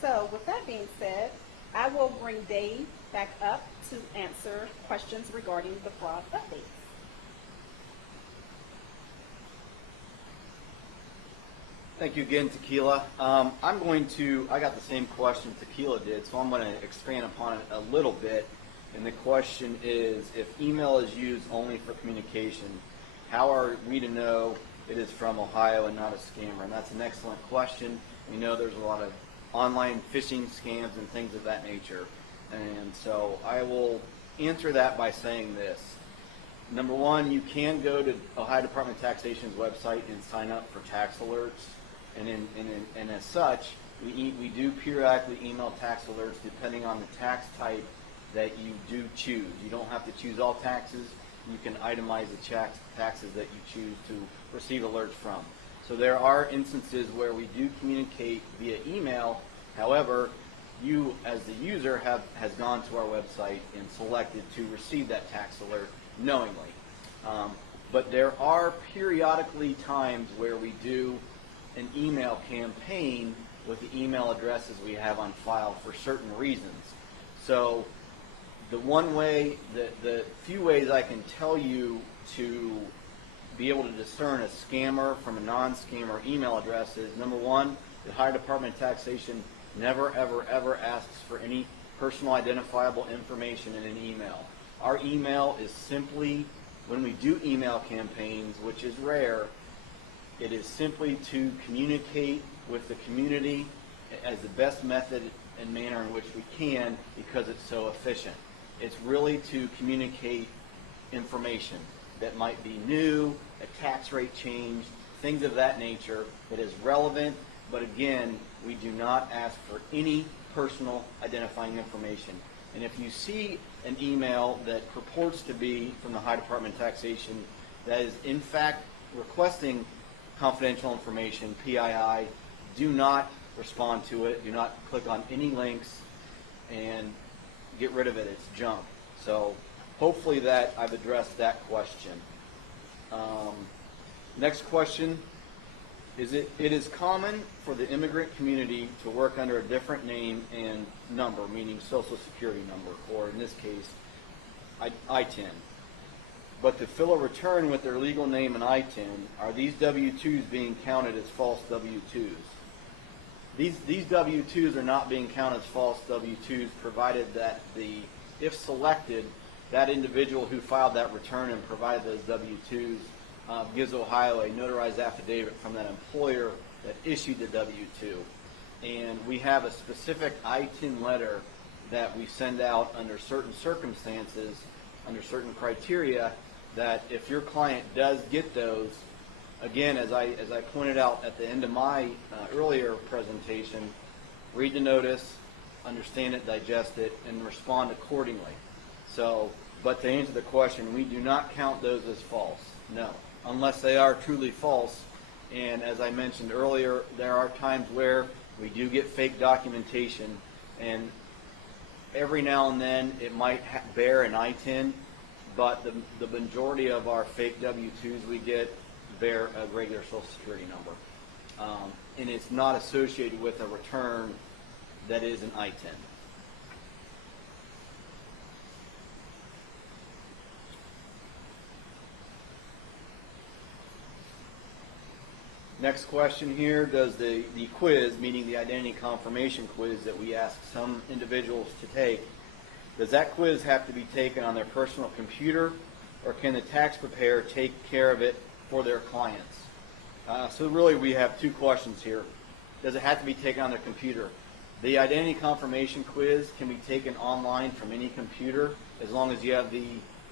So with that being said, I will bring Dave back up to answer questions regarding the fraud updates. Thank you again, Tequila. I got the same question Tequila did, so I'm going to expand upon it a little bit. And the question is, if email is used only for communication, how are we to know it is from Ohio and not a scammer? And that's an excellent question. We know there's a lot of online phishing scams and things of that nature. And so I will answer that by saying this. Number one, you can go to Ohio Department of Taxation's website and sign up for tax alerts. And as such, we do periodically email tax alerts depending on the tax type that you do choose. You don't have to choose all taxes. You can itemize the taxes that you choose to receive alerts from. So there are instances where we do communicate via email. However, you as the user has gone to our website and selected to receive that tax alert knowingly. But there are periodically times where we do an email campaign with the email addresses we have on file for certain reasons. So the few ways I can tell you to be able to discern a scammer from a non-scammer email address is, number one, the Ohio Department of Taxation never, ever, ever asks for any personal identifiable information in an email. Our email is simply, when we do email campaigns, which is rare, it is simply to communicate with the community as the best method and manner in which we can, because it's so efficient. It's really to communicate information that might be new, a tax rate change, things of that nature that is relevant, but again, we do not ask for any personal identifying information. And if you see an email that purports to be from the Ohio Department of Taxation that is in fact requesting confidential information, PII, do not respond to it. Do not click on any links and get rid of it. It's junk. So hopefully that I've addressed that question. Next question. It is common for the immigrant community to work under a different name and number, meaning Social Security number, or in this case, ITIN. But to fill a return with their legal name and ITIN, are these W-2s being counted as false W-2s? These W-2s are not being counted as false W-2s, provided that if selected, that individual who filed that return and provided those W-2s gives Ohio a notarized affidavit from that employer that issued the W-2. And we have a specific ITIN letter that we send out under certain circumstances, under certain criteria, that if your client does get those, again, as I pointed out at the end of my earlier presentation, read the notice, understand it, digest it, and respond accordingly. So, but to answer the question, we do not count those as false, no, unless they are truly false. And as I mentioned earlier, there are times where we do get fake documentation, and every now and then it might bear an ITIN, but the majority of our fake W-2s we get bear a regular Social Security number. And it's not associated with a return that is an ITIN. Next question here, does the quiz, meaning the identity confirmation quiz that we ask some individuals to take, does that quiz have to be taken on their personal computer, or can the tax preparer take care of it for their clients? So really we have two questions here. Does it have to be taken on their computer? The identity confirmation quiz can be taken online from any computer as long as you have the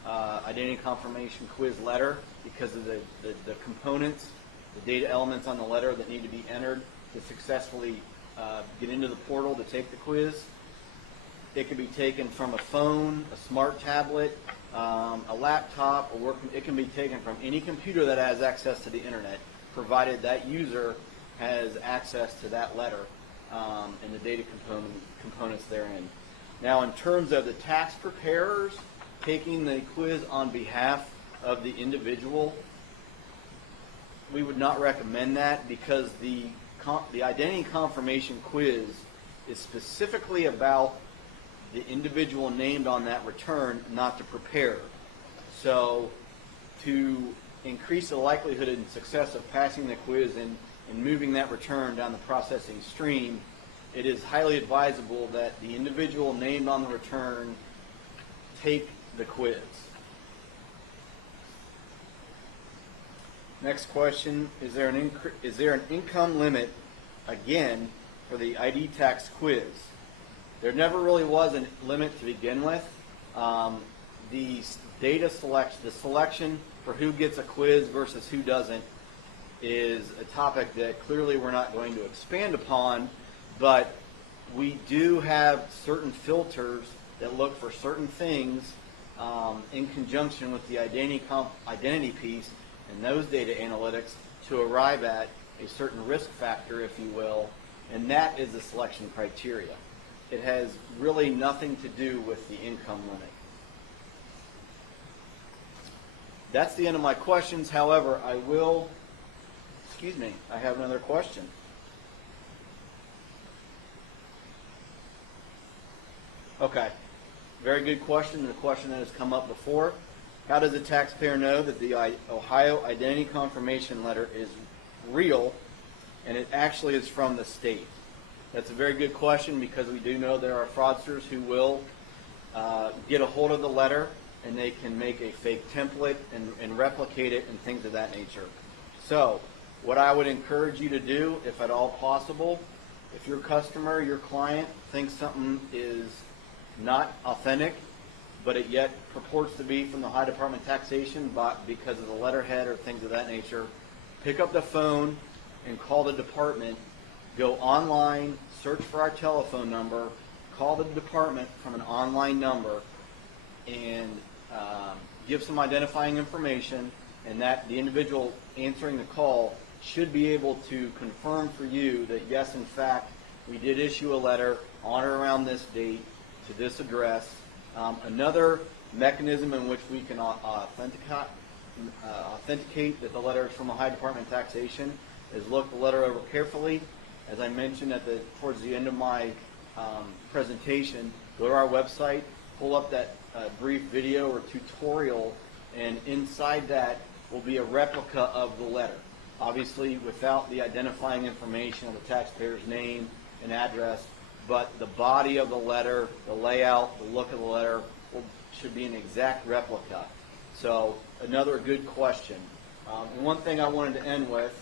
identity confirmation quiz letter, because of the components, the data elements on the letter that need to be entered to successfully get into the portal to take the quiz. It can be taken from a phone, a smart tablet, a laptop, or it can be taken from any computer that has access to the internet, provided that user has access to that letter and the data components therein. Now, in terms of the tax preparers taking the quiz on behalf of the individual, we would not recommend that, because the identity confirmation quiz is specifically about the individual named on that return, not the preparer. So to increase the likelihood and success of passing the quiz and moving that return down the processing stream, it is highly advisable that the individual named on the return take the quiz. Next question, is there an income limit, again, for the ID tax quiz? There never really was a limit to begin with. The selection for who gets a quiz versus who doesn't is a topic that clearly we're not going to expand upon, but we do have certain filters that look for certain things in conjunction with the identity piece and those data analytics to arrive at a certain risk factor, if you will, and that is the selection criteria. It has really nothing to do with the income limit. That's the end of my questions. However, I have another question. Okay. Very good question, and a question that has come up before. How does a taxpayer know that the Ohio Identity Confirmation Letter is real and it actually is from the state? That's a very good question because we do know there are fraudsters who will get a hold of the letter and they can make a fake template and replicate it and things of that nature. So what I would encourage you to do, if at all possible, if your customer, your client thinks something is not authentic, but it yet purports to be from the Ohio Department of Taxation but because of the letterhead or things of that nature, pick up the phone and call the department. Go online, search for our telephone number, call the department from an online number, and give some identifying information, and that the individual answering the call should be able to confirm for you that yes, in fact, we did issue a letter on or around this date to this address. Another mechanism in which we can authenticate that the letter is from the Ohio Department of Taxation is look the letter over carefully. As I mentioned towards the end of my presentation, go to our website, pull up that brief video or tutorial, and inside that will be a replica of the letter. Obviously, without the identifying information of the taxpayer's name and address, but the body of the letter, the layout, the look of the letter should be an exact replica. So another good question. And one thing I wanted to end with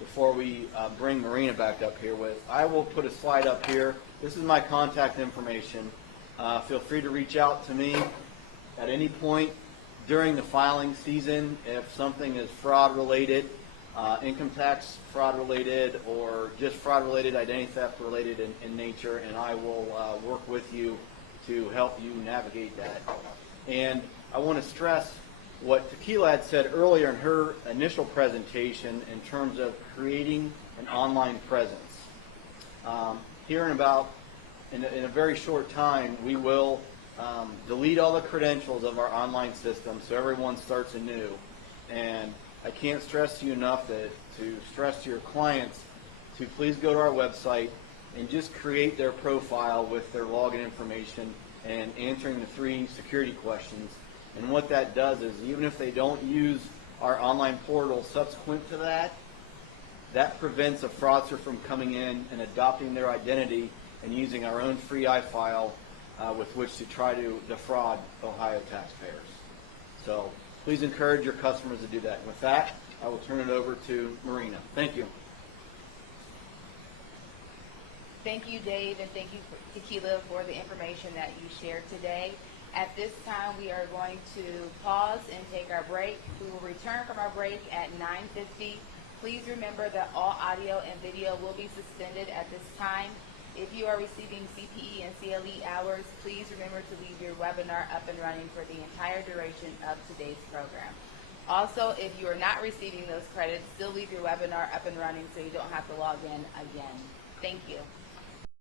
before we bring Marina back up here with, I will put a slide up here. This is my contact information. Feel free to reach out to me at any point during the filing season if something is fraud related, income tax fraud related, or just fraud related, identity theft related in nature, and I will work with you to help you navigate that. And I want to stress what Tequila had said earlier in her initial presentation in terms of creating an online presence. Here in a very short time, we will delete all the credentials of our online system so everyone starts anew. And I can't stress to you enough to stress to your clients to please go to our website and just create their profile with their login information and answering the 3 security questions. And what that does is even if they don't use our online portal subsequent to that, that prevents a fraudster from coming in and adopting their identity and using our own free iFile with which to try to defraud Ohio taxpayers. So please encourage your customers to do that. And with that, I will turn it over to Marina. Thank you. Thank you, Dave, and thank you, Tequila, for the information that you shared today. At this time, we are going to pause and take our break. We will return from our break at 9:50. Please remember that all audio and video will be suspended at this time. If you are receiving CPE and CLE hours, please remember to leave your webinar up and running for the entire duration of today's program. Also, if you are not receiving those credits, still leave your webinar up and running so you don't have to log in again. Thank you.